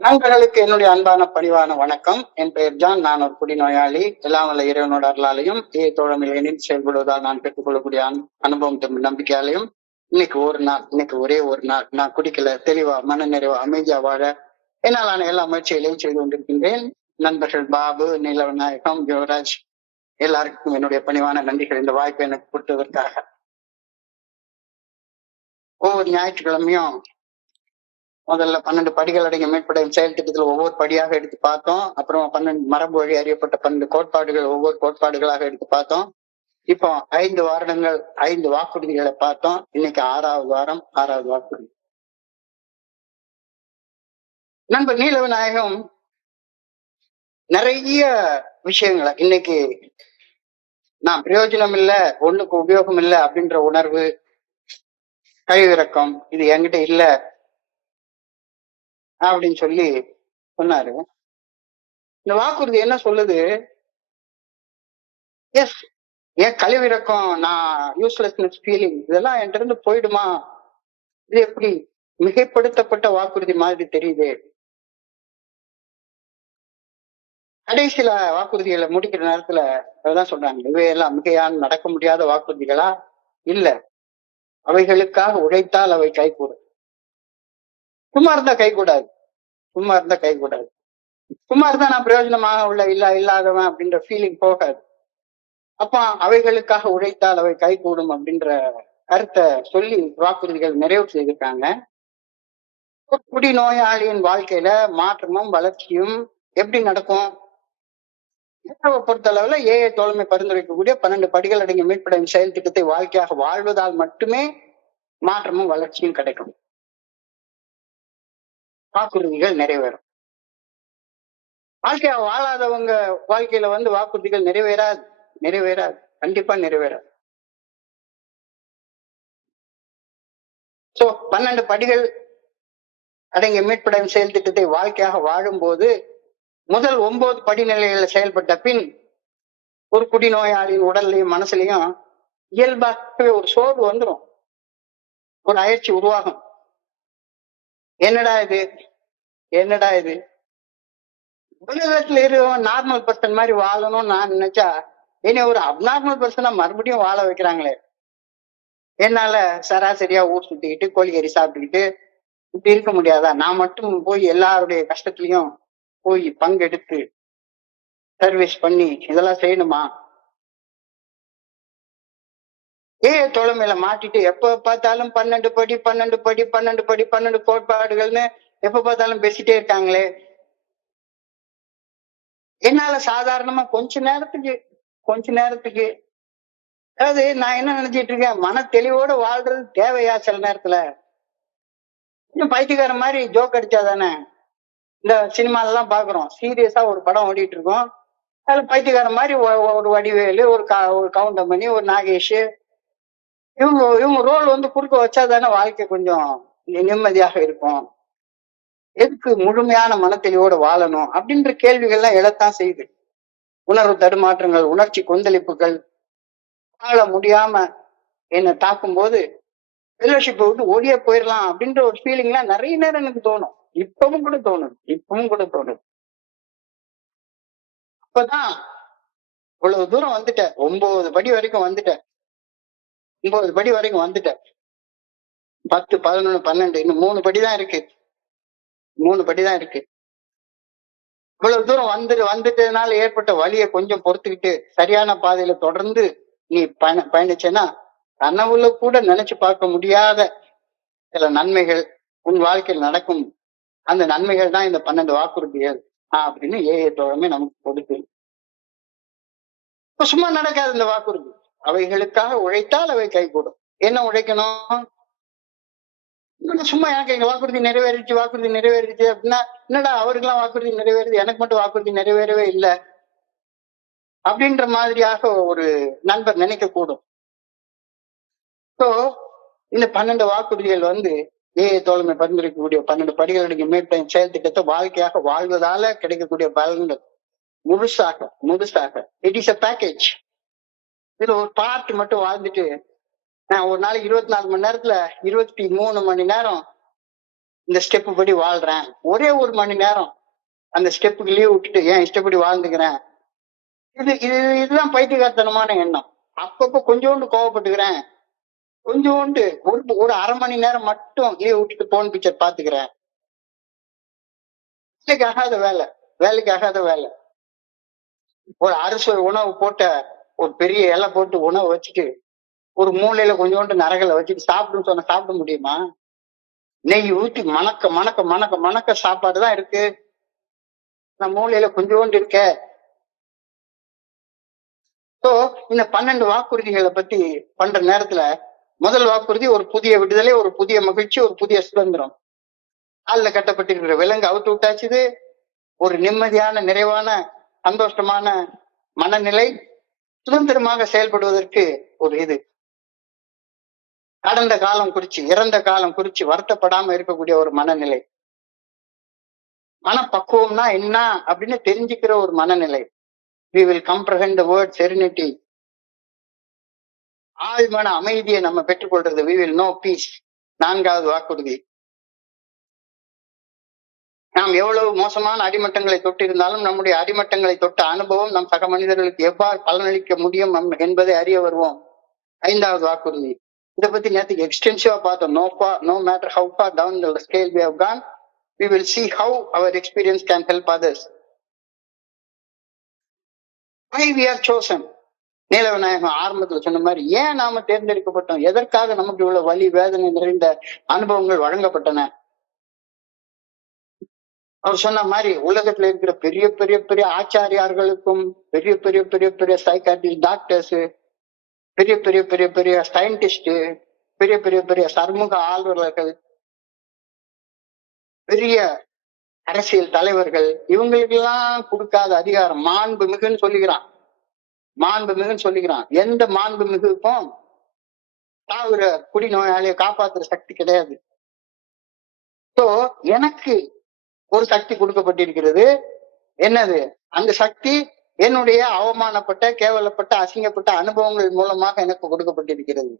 நண்பர்களுக்கு என்னுடைய அன்பான பணிவான வணக்கம். என் பெயர் ஜான். நான் ஒரு குடிநோயாளி. எல்லாம் வல்ல இறைவனோட அருளாலையும் தோழமை இணைந்து செயல்படுவதால் நான் பெற்றுக்கொள்ளக்கூடிய அனுபவம் நம்பிக்கையாலையும் இன்னைக்கு ஒரே ஒரு நாள் நான் குடிக்கல, தெளிவா மன நிறைவா அமைதியா வாழ என்னாலான எல்லா முயற்சிகளையும் செய்து கொண்டிருக்கின்றேன். நண்பர்கள் பாபு, நீலவநாயகம், யுவராஜ் எல்லாருக்கும் என்னுடைய பணிவான நன்றிகள் இந்த வாய்ப்பை எனக்கு கொடுத்ததற்காக. ஒவ்வொரு ஞாயிற்றுக்கிழமையும் முதல்ல 12 படிகள் அடங்கிய மேற்படையும் செயல் திட்டத்தில் ஒவ்வொரு படியாக எடுத்து பார்த்தோம். அப்புறம் 12 மரபு வழி அறியப்பட்ட 12 கோட்பாடுகள் ஒவ்வொரு கோட்பாடுகளாக எடுத்து பார்த்தோம். இப்போ 5 வாரங்கள் 5 வாக்குறுதிகளை பார்த்தோம். இன்னைக்கு 6வது வாரம் 6வது வாக்குறுதி. நண்பர் நீலவநாயகம் நிறைய விஷயங்களை இன்னைக்கு நான் பிரயோஜனம் இல்லை, ஒண்ணுக்கு உபயோகம் இல்லை அப்படின்ற உணர்வு, கழிவிறக்கம் இது என்கிட்ட இல்ல அப்படின்னு சொல்லி சொன்னாரு. இந்த வாக்குறுதி என்ன சொல்லுது? எஸ், ஏன் கழிவிறக்கம், நான் யூஸ்லெஸ்னஸ் ஃபீலிங் இதெல்லாம் என்கிட்ட இருந்து போயிடுமா? இது எப்படி மிகைப்படுத்தப்பட்ட வாக்குறுதி மாதிரி தெரியுது. கடைசியில வாக்குறுதிகளை முடிக்கிற நேரத்துல அதான் சொல்றாங்க, இவையெல்லாம் மிகையான நடக்க முடியாத வாக்குறுதிகளா? இல்ல, அவைகளுக்காக உழைத்தால் அவை கைகூடும். சும்மா இருந்தா கைகூடாது. சும்மா இருந்தா கைகூடாது. சும்மா இருந்தா நான் பிரயோஜனமாக உள்ள இல்லாதவன் அப்படின்ற ஃபீலிங் போகாது. அப்ப அவைகளுக்காக உழைத்தால் அவை கைகூடும் அப்படின்ற கருத்தை சொல்லி வாக்குறுதிகள் நிறைவு செய்திருக்காங்க. குடிநோயாளியின் வாழ்க்கையில மாற்றமும் வளர்ச்சியும் எப்படி நடக்கும்? பொறுத்தளவுல தோழமை பரிந்துரைக்கக்கூடிய 12 படிகள் அடங்கிய மீட்படையும் செயல் திட்டத்தை வாழ்க்கையாக வாழ்வதால் மட்டுமே மாற்றமும் வளர்ச்சியும் கிடைக்கும். வாக்குறுதிகள் நிறைவேறும். வாழ்க்கையா வாழாதவங்க வாழ்க்கையில வாக்குறுதிகள் நிறைவேறாது, கண்டிப்பா நிறைவேறாது. சோ 12 படிகள் அடங்கிய மீட்படையும் செயல் திட்டத்தை வாழ்க்கையாக வாழும் போது முதல் 9 படிநிலைகளை செயல்பட்ட பின் ஒரு குடிநோயாளியின் உடல்லையும் மனசுலையும் இயல்பாகவே ஒரு சோர்வு வந்துடும், ஒரு அயற்சி உருவாகும். என்னடா இது உலகத்துல இருக்கிறவன் நார்மல் பர்சன் மாதிரி வாழணும்னு நான் நினைச்சா என்னை ஒரு அப்நார்மல் பர்சனா மறுபடியும் வாழ வைக்கிறாங்களே. என்னால சராசரியா ஊர் சுத்திக்கிட்டு கோழிக்கறி சாப்பிட்டுக்கிட்டு இப்படி இருக்க முடியாதா? நான் மட்டும் போய் எல்லாருடைய கஷ்டத்துலயும் போய் பங்கெடுத்து சர்வீஸ் பண்ணி இதெல்லாம் செய்யணுமா? தோழமையில மாட்டிட்டு எப்ப பார்த்தாலும் 12 கோட்பாடுகள்னு எப்ப பார்த்தாலும் பேசிட்டே இருக்காங்களே. என்னால சாதாரணமா கொஞ்ச நேரத்துக்கு அதாவது நான் என்ன நினைச்சிட்டு இருக்கேன், மன தெளிவோட வாழ்றது தேவையா? சில நேரத்துல இன்னும் பைத்தியக்காரன் மாதிரி ஜோக் அடிச்சாதானே. இந்த சினிமால எல்லாம் பாக்குறோம், சீரியஸா ஒரு படம் ஓடிட்டு இருக்கோம், அதுல பைத்தியக்காரன் மாதிரி ஒரு வடிவேலு, ஒரு கவுண்டமணி, ஒரு நாகேஷ், இவங்க ரோல் குறுக்க வச்சாதானே வாழ்க்கை கொஞ்சம் நிம்மதியாக இருக்கும். எதுக்கு முழுமையான மனத்தெளிவோடு வாழணும் அப்படின்ற கேள்விகள்லாம் எழத்தான் செய்யுது. உணர்வு தடுமாற்றங்கள், உணர்ச்சி கொந்தளிப்புகள் வாழ முடியாம என்னை தாக்கும் போது ஃபெல்லோஷிப்பை விட்டு ஓடியே போயிடலாம் அப்படின்ற ஒரு ஃபீலிங்லாம் நிறைய நேரம் எனக்கு தோணும். இப்பவும் கூட தோணுது. அப்பதான் இவ்வளவு தூரம் வந்துட்டேன், 9 படி வரைக்கும் வந்துட்டேன். 10, 11, 12 இன்னும் 3 படிதான் இருக்கு. இவ்வளவு தூரம் வந்துட்டதுனால ஏற்பட்ட வலியை கொஞ்சம் பொறுத்துக்கிட்டு சரியான பாதையில தொடர்ந்து நீ பயணிச்சேன்னா கனவுல கூட நினைச்சு பார்க்க முடியாத சில நன்மைகள் உன் வாழ்க்கையில் நடக்கும். அந்த நன்மைகள் தான் இந்த 12 வாக்குறுதிகள் அப்படின்னு தோழமை நமக்கு கொடுத்து. இப்ப சும்மா நடக்காது இந்த வாக்குறுதி. அவைகளுக்காக உழைத்தால் அவை கைகூடும். என்ன உழைக்கணும்? சும்மா எனக்கு எங்க வாக்குறுதி நிறைவேறிச்சு அப்படின்னா என்னடா அவருக்கெல்லாம் வாக்குறுதி நிறைவேறுது, எனக்கு மட்டும் வாக்குறுதி நிறைவேறவே இல்லை அப்படின்ற மாதிரியாக ஒரு நண்பர் நினைக்க கூடும். ஸோ இந்த 12 வாக்குறுதிகள் தோழமை பரிந்துரைக்கக்கூடிய 12 படிகளுடைய மேற்படையும் செயல் திட்டத்தை வாழ்க்கையாக வாழ்வதால கிடைக்கக்கூடிய பலன்கள் முழுசாக இட் இஸ் அ பேக்கேஜ். இதுல ஒரு பார்ட் மட்டும் வாழ்ந்துட்டு நான் ஒரு நாளைக்கு 24 மணி நேரத்துல 23 மணி நேரம் இந்த ஸ்டெப் படி வாழ்றேன், ஒரே 1 மணி நேரம் அந்த ஸ்டெப்புக்கு லீவ் விட்டுட்டு ஏன் இஷ்டப்படி வாழ்ந்துக்கிறேன். இதுதான் பைத்தியக்காரத்தனமான எண்ணம். அப்பப்ப கொஞ்சோண்டு கோவப்பட்டுக்கிறேன், கொஞ்சோண்டு ஒரு ஒரு 1/2 மணி நேரம் மட்டும் லீவ் விட்டுட்டு போன் பிக்சர் பாத்துக்கிறேன். வேலைக்கு ஆகாத வேலை, வேலைக்கு ஆகாத வேலை. ஒரு அறுசுவை உணவு போட்ட ஒரு பெரிய இலை போட்டு உணவு வச்சுட்டு ஒரு மூலையில கொஞ்சோண்டு நரகளை வச்சுட்டு சாப்பிடுன்னு சொன்ன சாப்பிட முடியுமா? நெய் ஊத்தி மணக்க மணக்க மணக்க மணக்க சாப்பாடுதான் இருக்கு, நான் மூலையில கொஞ்சோண்டு இருக்க. சோ இந்த 12 வாக்குறுதிகளை பத்தி பண்ற நேரத்துல முதல் வாக்குறுதி ஒரு புதிய விடுதலை, ஒரு புதிய மகிழ்ச்சி, ஒரு புதிய சுதந்திரம். காலில் கட்டப்பட்டிருக்கிற விலங்கு அவுத்து விட்டாச்சுது. ஒரு நிம்மதியான, நிறைவான, சந்தோஷமான மனநிலை, சுதந்திரமாக செயல்படுவதற்கு ஒரு இது. கடந்த காலம் குறிச்சு, இறந்த காலம் குறிச்சு வருத்தப்படாம இருக்கக்கூடிய ஒரு மனநிலை. மனப்பக்குவம்னா என்ன அப்படின்னு தெரிஞ்சுக்கிற ஒரு மனநிலை. We will comprehend the word serenity. ஆழ்மன அமைதியை நம்ம பெற்றுக்கொள்றது. We will know peace. 4வது வாக்குறுதி. நாம் எவ்வளவு மோசமான அடிமட்டங்களை தொட்டு இருந்தாலும் நம்முடைய அடிமட்டங்களை தொட்ட அனுபவம் நம் சக மனிதர்களுக்கு எவ்வாறு பலனளிக்க முடியும் என்பதை அறிய வருவோம். 5வது வாக்குறுதி. இதை பத்தி நேற்றுக்கு எக்ஸ்டென்சிவா பார்த்தோம். No matter how far down the scale we have gone, we will see how our experience can help others. Why we are chosen? நீலவிநாயகம் ஆரம்பத்துல சொன்ன மாதிரி ஏன் நாம தேர்ந்தெடுக்கப்பட்டோம், எதற்காக நமக்கு இவ்வளவு வலி வேதனை நிறைந்த அனுபவங்கள் வழங்கப்பட்டன. அவர் சொன்ன மாதிரி உலகத்துல இருக்கிற பெரிய பெரிய பெரிய ஆச்சாரியார்களுக்கும், பெரிய பெரிய பெரிய பெரிய சைக்காட்ரிஸ்ட் டாக்டர்ஸ், பெரிய பெரிய பெரிய பெரிய சயின்டிஸ்ட், பெரிய பெரிய பெரிய சர்முக ஆர்வலர்கள், பெரிய அரசியல் தலைவர்கள், இவங்களுக்கெல்லாம் கொடுக்காத அதிகாரம் மாண்பு மிகுன்னு சொல்லிக்கிறான். மாண்பு மிகுன்னு சொல்லிக்கிறான். எந்த மாண்பு மிகுக்கும் சாகுற குடிநோயாளியை காப்பாத்துற சக்தி கிடையாது. சோ எனக்கு ஒரு சக்தி கொடுக்கப்பட்டிருக்கிறது. என்னது அந்த சக்தி? என்னுடைய அவமானப்பட்ட, கேவலப்பட்ட, அசிங்கப்பட்ட அனுபவங்கள் மூலமாக எனக்கு கொடுக்கப்பட்டிருக்கிறது.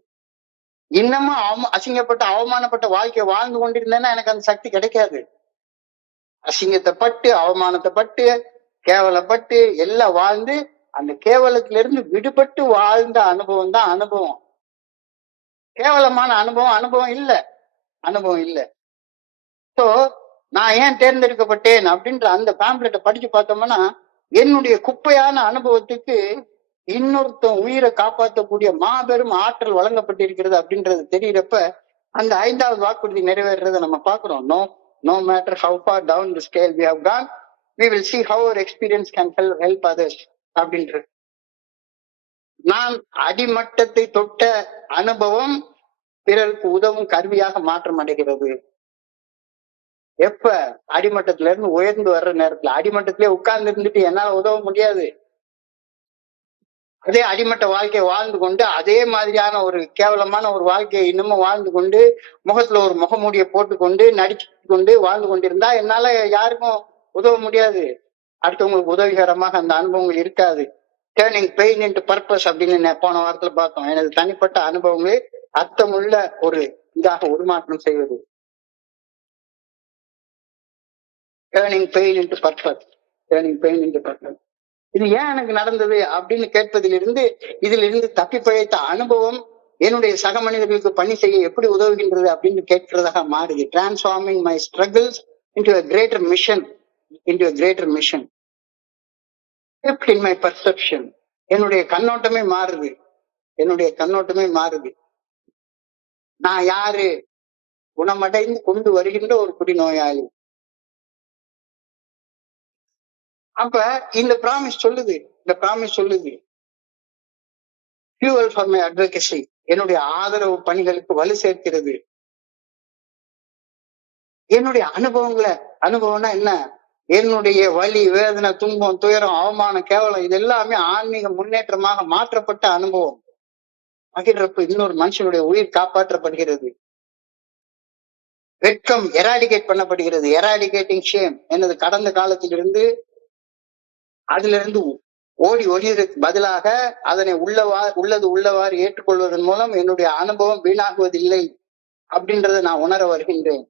இன்னமும் அசிங்கப்பட்ட, அவமானப்பட்ட வாழ்க்கை வாழ்ந்து கொண்டிருந்தேன்னா எனக்கு அந்த சக்தி கிடைக்காது. அசிங்கத்தை பட்டு, அவமானத்தை பட்டு, கேவலப்பட்டு எல்லாம் வாழ்ந்து அந்த கேவலத்திலிருந்து விடுபட்டு வாழ்ந்த அனுபவம் தான் அனுபவம். கேவலமான அனுபவம் இல்ல, அனுபவம் இல்ல. சோ நான் ஏன் தேர்ந்தெடுக்கப்பட்டேன் அப்படின்ற அந்த பேம்ப்ளெட்டை படிச்சு பார்த்தோம்னா என்னுடைய குப்பையான அனுபவத்துக்கு இன்னொருத்தன் உயிரை காப்பாற்றக்கூடிய மாபெரும் ஆற்றல் வழங்கப்பட்டிருக்கிறது அப்படின்றது தெரியறப்ப அந்த 5வது வாக்குறுதி நிறைவேறதை நம்ம பாக்குறோம். No matter how far down the scale we have gone, we will see how our experience can help others அப்படின்றது. நான் அடிமட்டத்தை தொட்ட அனுபவம் பிறருக்கு உதவும் கருவியாக மாற்றம் அடைகிறது. எப்ப? அடிமட்டத்துல இருந்து உயர்ந்து வர்ற நேரத்துல. அடிமட்டத்திலே உட்கார்ந்து இருந்துட்டு என்னால உதவ முடியாது. அதே அடிமட்ட வாழ்க்கையை வாழ்ந்து கொண்டு அதே மாதிரியான ஒரு கேவலமான ஒரு வாழ்க்கையை இன்னமும் வாழ்ந்து கொண்டு முகத்துல ஒரு முகமூடியை போட்டுக்கொண்டு நடிச்சு கொண்டு வாழ்ந்து கொண்டிருந்தா என்னால யாருக்கும் உதவ முடியாது. அடுத்தவங்களுக்கு உதவிகரமாக அந்த அனுபவங்கள் இருக்காது. டேர்னிங் பெயின் இன்டு பர்பஸ் அப்படின்னு போன வாரத்துல பார்த்தோம். எனது தனிப்பட்ட அனுபவங்களை அர்த்தமுள்ள ஒரு இதாக உருமாற்றம் செய்வது. Turning pain into purpose, turning pain into purpose. இது ஏன் எனக்கு நடந்தது அப்படின்னு கேட்பதிலிருந்து இதிலிருந்து தப்பி பிழைத்த அனுபவம் என்னுடைய சக மனிதர்களுக்கு பணி செய்ய எப்படி உதவுகின்றது அப்படின்னு கேட்கிறதாக மாறுது. Transforming my struggles into a greater mission, into a greater mission. Shift in my perception. என்னுடைய கண்ணோட்டமே மாறுது, என்னுடைய கண்ணோட்டமே மாறுது. நான் யாரு? குணமடைந்து கொண்டு வருகின்ற ஒரு குடிநோயாளி. அப்ப இந்த ப்ராமிஸ் சொல்லுது, இந்த ப்ராமிஸ் சொல்லுது fuel for my advocacy, என்னுடைய ஆதரவு பணிகளுக்கு வலு சேர்க்கிறது. என்னுடைய அனுபவம்னா என்ன? என்னுடைய வலி, வேதனை, துன்பம், துயரம், அவமானம், கேவலம் இது எல்லாமே ஆன்மீக முன்னேற்றமாக மாற்றப்பட்ட அனுபவம். மகிழ்றப்ப இன்னொரு மனுஷனுடைய உயிர் காப்பாற்றப்படுகிறது. வெட்கம் எராடிகேட் பண்ணப்படுகிறது. Eradicating shame. எனது கடந்த காலத்திலிருந்து அதுல இருந்து ஓடி ஒழியதற்கு பதிலாக அதனை உள்ளவாறு ஏற்றுக்கொள்வதன் மூலம் என்னுடைய அனுபவம் வீணாகுவதில்லை அப்படின்றத நான் உணர வருகின்றேன்.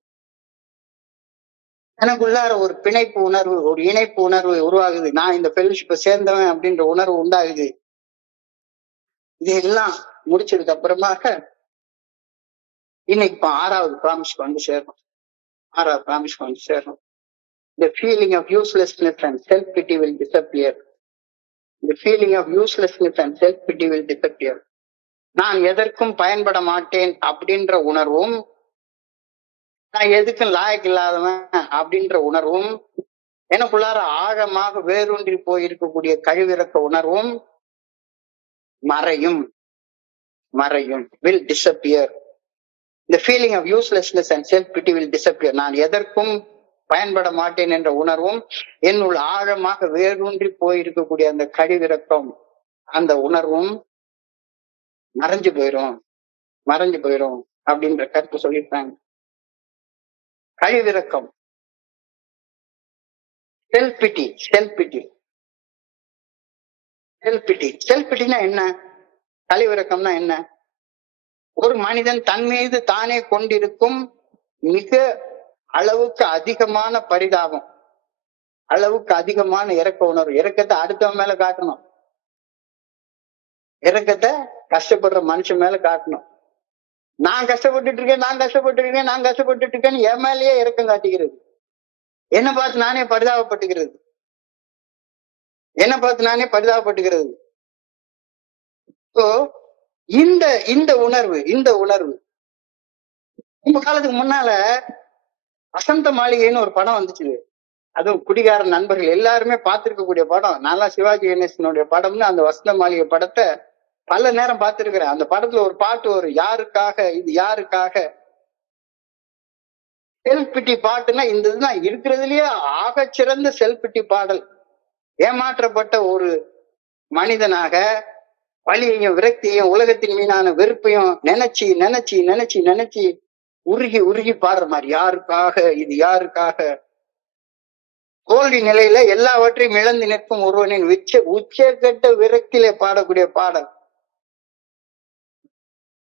எனக்குள்ளார ஒரு பிணைப்பு உணர்வு, ஒரு இணைப்பு உணர்வு உருவாகுது. நான் இந்த ஃபெலோஷிப்பை சேர்ந்தவன் அப்படின்ற உணர்வு உண்டாகுது. இதெல்லாம் முடிச்சதுக்கு அப்புறமாக இன்னைக்கு இப்ப 6வது ப்ராமிஸ்க்கு வந்து சேரணும். 6வது ப்ராமிஸ்க்கு வந்து சேரணும். The feeling of uselessness and self-pity will disappear. The feeling of uselessness and self-pity will disappear. நான் எதற்கும் பயன்பட மாட்டேன் அப்படின்ற உணர்வும், நான் எதுக்கும் லாயக்கு இல்லாதவன் அப்படின்ற உணர்வும், எனக்குள்ளார ஆழமாக வேரூன்றி போயிருக்கக்கூடிய கழிவிறக்க உணர்வும் மறையும். மறையும். Will disappear. The feeling of uselessness and self-pity will disappear. நான் எதற்கும் பயன்பட மாட்டேன் என்ற உணர்வும், என்னுள் ஆழமாக வேரூன்றி போயிருக்கக்கூடிய அந்த கழிவிறக்கம், அந்த உணர்வும் மறைஞ்சு போயிரும். மறைஞ்சு போயிரும் அப்படின்ற கருத்து சொல்லியிருக்காங்க. கழிவிறக்கம், செல்பிட்டி. செல்பிட்டி செல்பிட்டி செல்பிட்டினா என்ன? கழிவிறக்கம்னா என்ன? ஒரு மனிதன் தன் மீது தானே கொண்டிருக்கும் மிக அளவுக்கு அதிகமான பரிதாபம், அளவுக்கு அதிகமான இரக்க உணர்வு. இரக்கத்தை அடுத்தவன் மேல காட்டணும். இரக்கத்தை கஷ்டப்படுற மனுஷன் மேல காட்டணும். நான் கஷ்டப்பட்டுட்டு இருக்கேன், நான் கஷ்டப்பட்டு இருக்கேன், நான் கஷ்டப்பட்டுட்டு இருக்கேன்னு என் மேலேயே இரக்கம் காட்டிக்கிறது. என்னை பார்த்து நானே பரிதாபப்பட்டுக்கிறது. என்னை பார்த்து நானே பரிதாபப்பட்டுக்கிறது. இந்த இந்த உணர்வு, இந்த உணர்வு ரொம்ப காலத்துக்கு முன்னால வசந்த மாளிகைன்னு ஒரு படம் வந்துச்சு. அதுவும் குடிகார நண்பர்கள் எல்லாருமே பார்த்திருக்க கூடிய படம். நல்லா சிவாஜி கணேசனுடைய படம்னு அந்த வசந்த மாளிகை படத்தை பல நேரம் பார்த்திருக்கிறேன். அந்த படத்துல ஒரு பாட்டு வரும், யாருக்காக இது யாருக்காக. செல்பிட்டி பாட்டுன்னா இந்த இதுதான் இருக்கிறதுலயே ஆக சிறந்த செல்பிட்டி பாடல். ஏமாற்றப்பட்ட ஒரு மனிதனாக வலியையும் விரக்தியையும் உலகத்தின் மீதான வெறுப்பையும் நினைச்சு நினைச்சு நினைச்சு நினைச்சு உருகி உருகி பாடுற மாதிரி, யாருக்காக இது யாருக்காக. தோல்வி நிலையில எல்லாவற்றையும் இழந்து நிற்கும் ஒருவனின் உச்சக்கட்ட விரக்தியிலே பாடக்கூடிய பாடல்.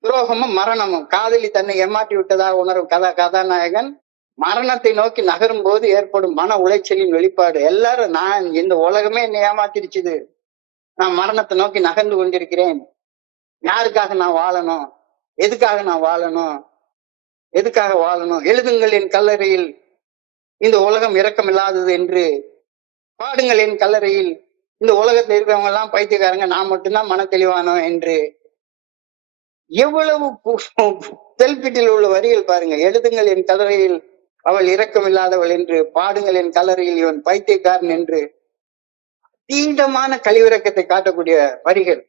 துரோகமும் மரணமும், காதலி தன்னை ஏமாற்றி விட்டதாக உணரும் கதாநாயகன் மரணத்தை நோக்கி நகரும் போது ஏற்படும் மன உளைச்சலின் வெளிப்பாடு. எல்லாரும் நான் இந்த உலகமே என்னை ஏமாத்திருச்சுது, நான் மரணத்தை நோக்கி நகர்ந்து கொண்டிருக்கிறேன், யாருக்காக நான் வாழணும், எதுக்காக நான் வாழணும், எதுக்காக வாழணும், எழுதுங்கள் என் கல்லறையில் இந்த உலகம் இரக்கம் இல்லாதது என்று, பாடுங்கள் என் கல்லறையில் இந்த உலகத்துல இருக்கிறவங்க எல்லாம் பைத்தியக்காரங்க, நான் மட்டும்தான் மன தெளிவானோம் என்று. எவ்வளவு செல்பிட்டில் உள்ள வரிகள் பாருங்க. எழுதுங்கள் என் கல்லறையில் அவள் இரக்கம் இல்லாதவள் என்று, பாடுங்கள் என் கல்லறையில் இவன் பைத்தியக்காரன் என்று. அதீதமான கழிவிறக்கத்தை காட்டக்கூடிய வரிகள்.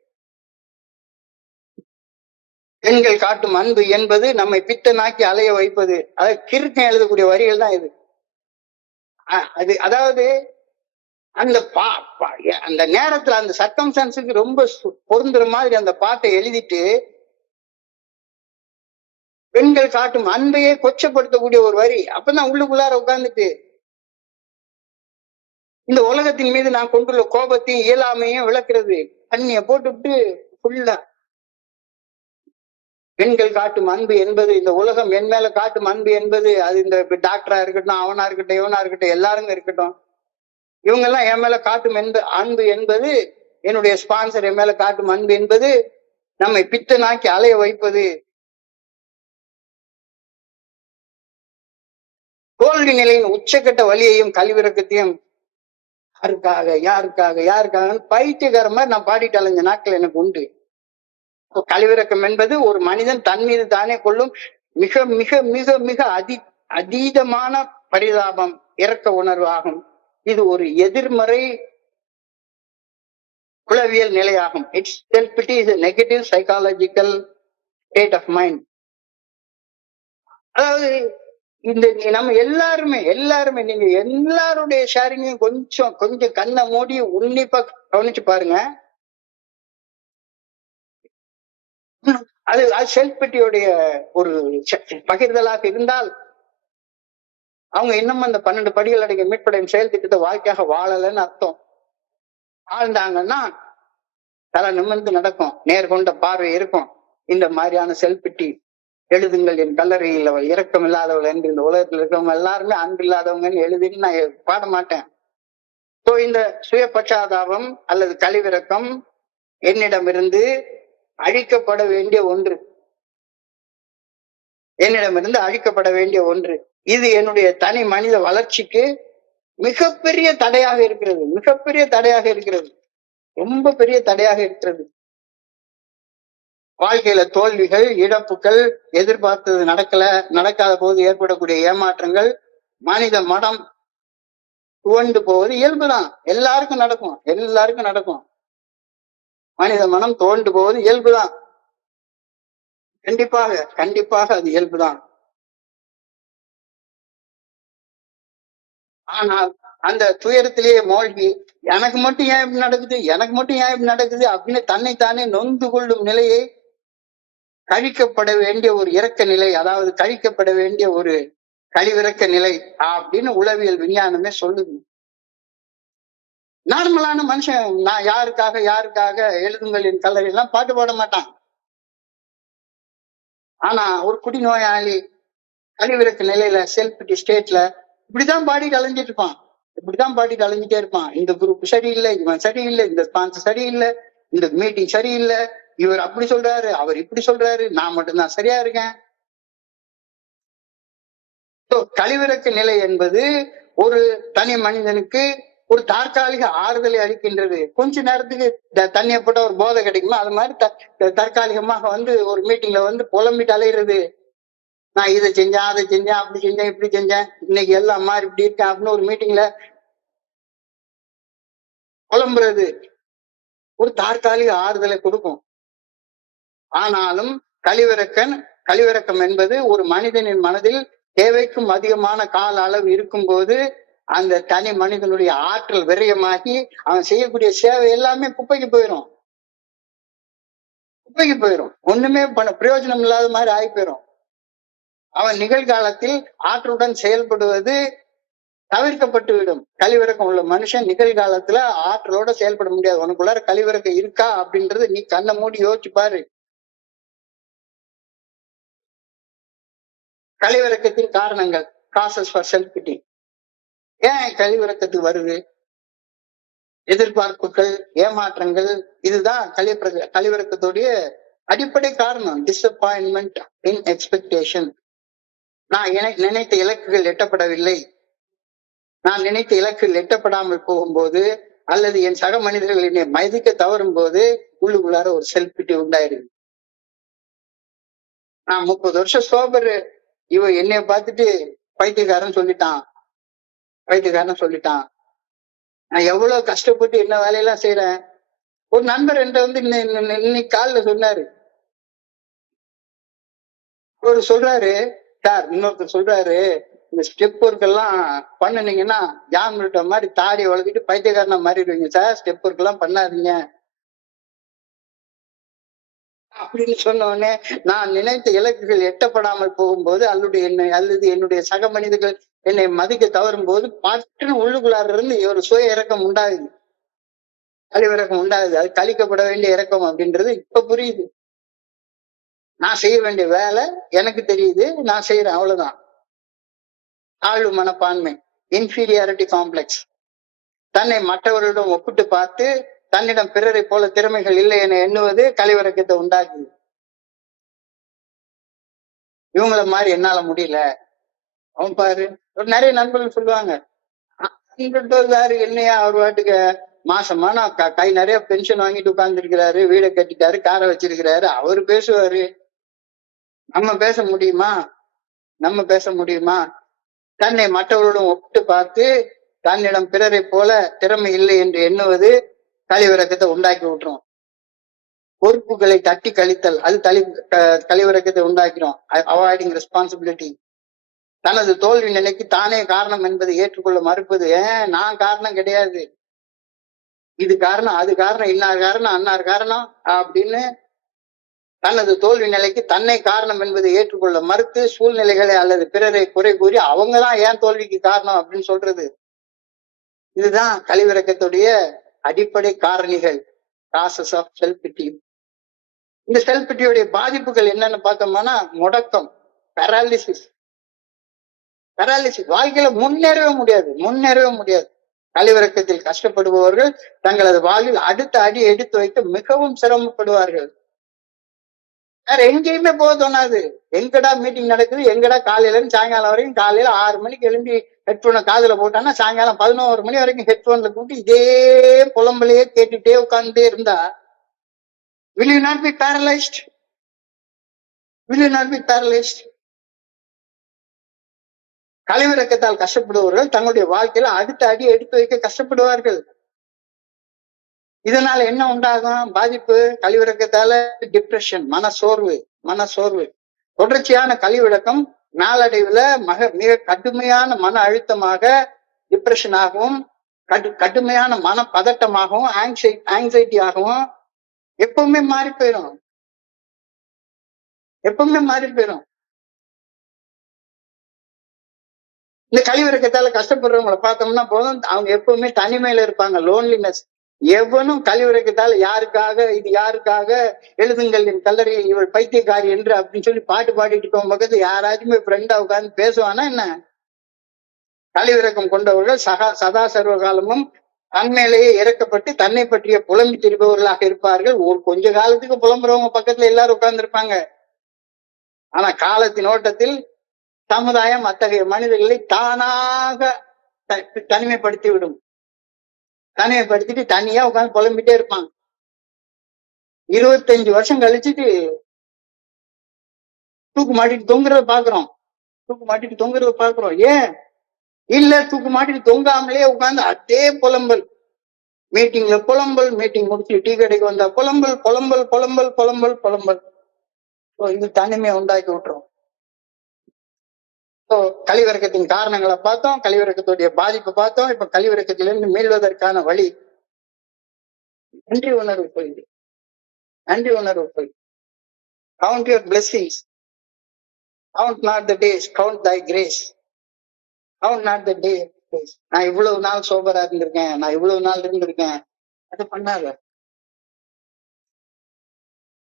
பெண்கள் காட்டும் அன்பு என்பது நம்மை பித்தனாக்கி அலைய வைப்பது. அதை கிறுக்கம் எழுதக்கூடிய வரிகள் தான் இது. அது அதாவது அந்த அந்த நேரத்துல அந்த சர்க்கம்ஸ்டான்ஸுக்கு ரொம்ப பொருந்துற மாதிரி அந்த பாட்டை எழுதிட்டு பெண்கள் காட்டும் அன்பையே கொச்சப்படுத்தக்கூடிய ஒரு வரி. அப்பதான் உள்ளுக்குள்ளார உட்கார்ந்துட்டு இந்த உலகத்தின் மீது நான் கொண்டுள்ள கோபத்தையும் இயலாமையும் விளக்குறது. தண்ணிய போட்டுவிட்டு ஃபுல்லா பெண்கள் காட்டும் அன்பு என்பது, இந்த உலகம் என் மேல காட்டும் அன்பு என்பது, அது இந்த டாக்டரா இருக்கட்டும், அவனா இருக்கட்டும், இவனா இருக்கட்டும், எல்லாரும் இருக்கட்டும், இவங்க எல்லாம் என் மேல காட்டும் அன்பு என்பது, என்னுடைய ஸ்பான்சர் என் மேல காட்டும் அன்பு என்பது நம்மை பித்தனாக்கி அலைய வைப்பது. தோல்வி நிலையின் உச்சக்கட்ட வலியையும் கழிவிறக்கத்தையும் யாருக்காக யாருக்காக யாருக்காக பைத்தியக்கார மாதிரி நான் பாடிட்டு அலைஞ்ச நாட்கள் எனக்கு உண்டு. கழிவிறக்கம் என்பது ஒரு மனிதன் தன் மீது தானே கொள்ளும் மிக மிக மிக மிக அதீதமான பரிதாபம், இரக்க உணர்வு ஆகும். இது ஒரு எதிர்மறை உளவியல் நிலையாகும். It's self pity is a negative psychological state of mind. அதாவது இந்த நம்ம எல்லாருமே நீங்க எல்லாருடைய ஷேரிங்கையும் கொஞ்சம் கண்ணை மூடி உன்னிப்பா கவனிச்சு பாருங்க. அது செல்ஃப்-பிட்டியோடைய ஒரு பகிர்தலாக இருந்தால் அவங்க இன்னும் அந்த 12 படிகள் அடங்கிய மீட்படையும் செயல் திட்டத்தை வாழ்க்கையாக வாழலன்னு அர்த்தம். வாழ்ந்தாங்கன்னா தலை நிமிர்ந்து நடக்கும், நேர்கொண்ட பார்வை இருக்கும். இந்த மாதிரியான செல்ஃப்-பிட்டி எழுதுங்கள் என் கல்லறையில் அவள் இரக்கம் இல்லாதவள் என்று இந்த உலகத்தில் இருக்கவங்க எல்லாருமே அன்பு இல்லாதவங்கன்னு எழுதின்னு நான் பாட மாட்டேன். சோ இந்த சுய பச்சாதாபம் அல்லது கழிவிறக்கம் என்னிடமிருந்து அழிக்கப்பட வேண்டிய ஒன்று, என்னிடமிருந்து அழிக்கப்பட வேண்டிய ஒன்று. இது என்னுடைய தனி மனித வளர்ச்சிக்கு மிகப்பெரிய தடையாக இருக்கிறது, மிகப்பெரிய தடையாக இருக்கிறது, ரொம்ப பெரிய தடையாக இருக்கிறது. வாழ்க்கையில தோல்விகள், இழப்புகள், எதிர்பார்த்தது நடக்காத போது ஏற்படக்கூடிய ஏமாற்றங்கள், மனித மனம் துவண்டு போவது இயல்புதான். எல்லாருக்கும் நடக்கும், எல்லாருக்கும் நடக்கும். மனித மனம் துவண்டு போவது இயல்புதான். கண்டிப்பாக கண்டிப்பாக அது இயல்புதான். ஆனால் அந்த துயரத்திலேயே மூழ்கி எனக்கு மட்டும் ஏன் இப்படி நடக்குது, எனக்கு மட்டும் ஏன் இப்படி நடக்குது அப்படின்னு தன்னைத்தானே நொந்து கொள்ளும் நிலையை கழிக்கப்பட வேண்டிய ஒரு இறக்க நிலை, அதாவது கழிக்கப்பட வேண்டிய ஒரு கழிவிறக்க நிலை அப்படின்னு உளவியல் விஞ்ஞானமே சொல்லுது. நார்மலான மனுஷன் நான் யாருக்காக எழுதுங்கள் என் கல்லறை எல்லாம் பாட்டு பாட மாட்டான். ஆனா ஒரு குடிநோயாளி கழிவிறக்க நிலையில செல்ஃப் ஸ்டேட்ல இப்படிதான் பாடிட்டு அலைஞ்சிட்டு இருப்பான், இப்படிதான் பாடிட்டு அலைஞ்சிட்டே இருப்பான். இந்த குரூப் சரியில்லை, இவன் சரியில்லை, இந்த ஸ்பான்சர் சரியில்லை, இந்த மீட்டிங் சரியில்லை, இவர் அப்படி சொல்றாரு, அவர் இப்படி சொல்றாரு, நான் மட்டும்தான் சரியா இருக்கேன். கழிவிறக்க நிலை என்பது ஒரு தனி மனிதனுக்கு ஒரு தற்காலிக ஆறுதலை அளிக்கின்றது. கொஞ்ச நேரத்துக்கு தண்ணியை போட்ட ஒரு போதை கிடைக்குமா, அது மாதிரி தற்காலிகமாக ஒரு மீட்டிங்ல புலம்பிட்டு அலையிறது. நான் இதை செஞ்சேன், அதை செஞ்சேன், அப்படி செஞ்சேன், இப்படி செஞ்சேன், இன்னைக்கு எல்லாம் மாதிரி இப்படி இருக்கேன் அப்படின்னு ஒரு மீட்டிங்ல புலம்புறது ஒரு தற்காலிக ஆறுதலை கொடுக்கும். ஆனாலும் கழிவிறக்கம் என்பது ஒரு மனிதனின் மனதில் தேவைக்கும் அதிகமான கால அளவு இருக்கும் போது அந்த தனி மனிதனுடைய ஆற்றல் விரயமாகி அவன் செய்யக்கூடிய சேவை எல்லாமே குப்பைக்கு போயிடும், ஒண்ணுமே பிரயோஜனம் இல்லாத மாதிரி ஆகி போயிடும். அவன் நிகழ்காலத்தில் ஆற்றலுடன் செயல்படுவது தவிர்க்கப்பட்டுவிடும். கழிவிறக்கம் உள்ள மனுஷன் நிகழ்காலத்துல ஆற்றலோட செயல்பட முடியாது. உனக்குள்ளார கழிவிறக்கம் இருக்கா அப்படின்றது நீ கண்ணை மூடி யோசிச்சு பாரு. கழிவிறக்கத்தின் காரணங்கள், காசஸ் ஃபார் செல்ஃப் பிட்டி. ஏன் கழிவிறக்கத்துக்கு வருது? எதிர்பார்ப்புகள், ஏமாற்றங்கள், இதுதான் கழிவிறக்கத்துடைய அடிப்படை காரணம். டிசப்பாயின்மெண்ட் இன் எக்ஸ்பெக்டேஷன். நான் நினைத்த இலக்குகள் எட்டப்படவில்லை, நான் நினைத்த இலக்குகள் எட்டப்படாமல் போகும்போது அல்லது என் சக மனிதர்கள் என்னை மதிக்க தவறும் போது உள்ளுக்குள்ளார ஒரு செல்ஃப் பிட்டி உண்டாயிருது. நான் 30 வருஷம் சோபரு, இவன் என்னைய பார்த்துட்டு பைத்தியக்காரன் சொல்லிட்டான். நான் எவ்வளவு கஷ்டப்பட்டு என்ன வேலையெல்லாம் செய்யறேன். ஒரு நண்பர் என்கிட்ட இன்னைக்கு காலில சொன்னாரு, சொல்றாரு சார், இன்னொருத்தர் சொல்றாரு, இந்த ஸ்டெப் ஒர்க் எல்லாம் பண்ணுனீங்கன்னா ஜான் மில்ட்ட மாதிரி தாடியை வளர்த்துட்டு பைத்தியக்காரனா மாறிடுவீங்க சார், ஸ்டெப் ஒர்க் எல்லாம் பண்ணாதீங்க அப்படின்னு சொன்ன உடனே நான் நினைத்த இலக்குகள் எட்டப்படாமல் போகும்போது அல்லது என்னுடைய சக மனிதர்கள் என்னை மதிக்க தவறும் போது பட்டுன்னு உள்ளுக்குள்ளார இருந்து ஒரு சுய இறக்கம் உண்டாகுது, கழிவிறக்கம் உண்டாகுது. அது கழிக்கப்பட வேண்டிய இறக்கம் அப்படின்றது இப்ப புரியுது. நான் செய்ய வேண்டிய வேலை எனக்கு தெரியுது, நான் செய்யறேன், அவ்வளவுதான். தாழ்வு மனப்பான்மை, இன்ஃபீரியாரிட்டி காம்ப்ளெக்ஸ். தன்னை மற்றவர்களிடம் ஒப்பிட்டு பார்த்து தன்னிடம் பிறரை போல திறமைகள் இல்லை என எண்ணுவது கழிவிறக்கத்தை உண்டாக்குது. இவங்கள மாதிரி என்னால முடியல, அவன் பாரு. நிறைய நண்பர்கள் சொல்லுவாங்க, என்னையா அவர் வாட்டுக்கு மாசமா நான் கை நிறைய பென்ஷன் வாங்கிட்டு உட்கார்ந்து இருக்கிறாரு, வீடை கட்டிட்டாரு, காரை வச்சிருக்கிறாரு, அவரு பேசுவாரு, நம்ம பேச முடியுமா? தன்னை மற்றவர்களுடன் ஒப்பிட்டு பார்த்து தன்னிடம் பிறரை போல திறமை இல்லை என்று எண்ணுவது கழிவிறக்கத்தை உண்டாக்கி விட்டுரும். பொறுப்புகளை தட்டி கழித்தல், அது கழிவிறக்கத்தை உண்டாக்கிறோம். Avoiding responsibility. தனது தோல்வி நிலைக்கு தானே காரணம் என்பதை ஏற்றுக்கொள்ள மறுப்பது. நான் காரணம் கிடையாது, இது காரணம், அது காரணம், இன்னார் காரணம், அன்னார் காரணம் அப்படின்னு தனது தோல்வி நிலைக்கு தன்னை காரணம் என்பதை ஏற்றுக்கொள்ள மறுத்து சூழ்நிலைகளை அல்லது பிறரை குறை கூறி அவங்கதான் ஏன் தோல்விக்கு காரணம் அப்படின்னு சொல்றது. இதுதான் கழிவிறக்கத்துடைய அடிப்படை காரணிகள், காசஸ் ஆஃப் செல்ஃப் பிட்டி. இந்த செல்ஃப் பிட்டியோடைய பாதிப்புகள் என்னன்னு பார்த்தோம்னா முடக்கம், பேராலிசிஸ். வாழ்க்கையில முன்னேறவே முடியாது. கழிவிறக்கத்தில் கஷ்டப்படுபவர்கள் தங்களது வாழ்வில் அடுத்த அடி எடுத்து வைக்க மிகவும் சிரமப்படுவார்கள். வேற எங்கேயுமே போக தோணாது. எங்கடா மீட்டிங் நடக்குது, எங்கடா காலையில இருந்து சாயங்காலம் வரைக்கும், காலையில 6 மணிக்கு எழும்பி ஹெட்போனை காதுல போட்டான்னா சாயங்காலம் 11 மணி வரைக்கும் ஹெட்போன்ல கூட்டி இதே புலம்பலையே கேட்டுட்டே உட்கார்ந்துட்டே இருந்தா will you not be paralyzed? கழிவிறக்கத்தால் கஷ்டப்படுபவர்கள் தங்களுடைய வாழ்க்கையில அடுத்த அடி எடுத்து வைக்க கஷ்டப்படுவார்கள். இதனால என்ன உண்டாகும் பாதிப்பு? கழிவிறக்கத்தால டிப்ரெஷன், மனசோர்வு. தொடர்ச்சியான கழிவிறக்கம் நாளடைவுல மிக கடுமையான மன அழுத்தமாக, டிப்ரெஷன் ஆகவும், கடுமையான மன பதட்டமாகவும், ஆங்ஸைட்டி ஆகவும் எப்பவுமே மாறி போயிடும். இந்த கழிவிறக்கத்தால கஷ்டப்படுறவங்களை பார்த்தோம்னா போதும், அவங்க எப்பவுமே தனிமையில இருப்பாங்க, லோன்லினஸ். எவனும் கழிவிறக்கத்தால யாருக்காக எழுதுங்கள் என் கல்லறையில் இவள் பைத்தியக்காரி என்று அப்படின்னு சொல்லி பாட்டு பாடிட்டு போகும் பக்கத்து யாராச்சுமே ஃப்ரெண்டா உட்கார்ந்து பேசுவானா என்ன? கழிவிறக்கம் கொண்டவர்கள் சதா சர்வ காலமும் தன்மேலேயே இறக்கப்பட்டு தன்னை பற்றிய புலம்பி திரிபவர்களாக இருப்பார்கள். ஒரு கொஞ்ச காலத்துக்கு புலம்புறவங்க பக்கத்துல எல்லாரும் உட்கார்ந்து இருப்பாங்க. ஆனா காலத்தின் ஓட்டத்தில் சமுதாயம் அத்தகைய மனிதர்களை தானாக தனிமைப்படுத்திட்டு தனியா உட்காந்து புலம்பிட்டே இருப்பான். 25 வருஷம் கழிச்சுட்டு தூக்கு மாட்டிட்டு தொங்குறத பாக்குறோம். ஏன் இல்ல, தூக்கு மாட்டிட்டு தொங்காமலே உட்கார்ந்து அதே புலம்பல், மீட்டிங்ல புலம்பல், மீட்டிங் முடிச்சு டீ கடைக்கு வந்தா புலம்பல். இது தனிமையை உண்டாக்கி விட்டுரும். கழிவிறக்கத்தின் காரணங்களை பார்த்தோம், கழிவிறக்கத்துடைய பாதிப்பு பார்த்தோம். இப்ப கழிவிறக்கத்திலிருந்து மீள்வதற்கான வழி நன்றி உணர்வு போயிடு. Count your blessings, count not the days, count thy grace. Count not the day. நான் இவ்வளவு நாள் சோபரா இருந்திருக்கேன், நான் இவ்வளவு நாள் இருந்திருக்கேன், அது பண்ணாத.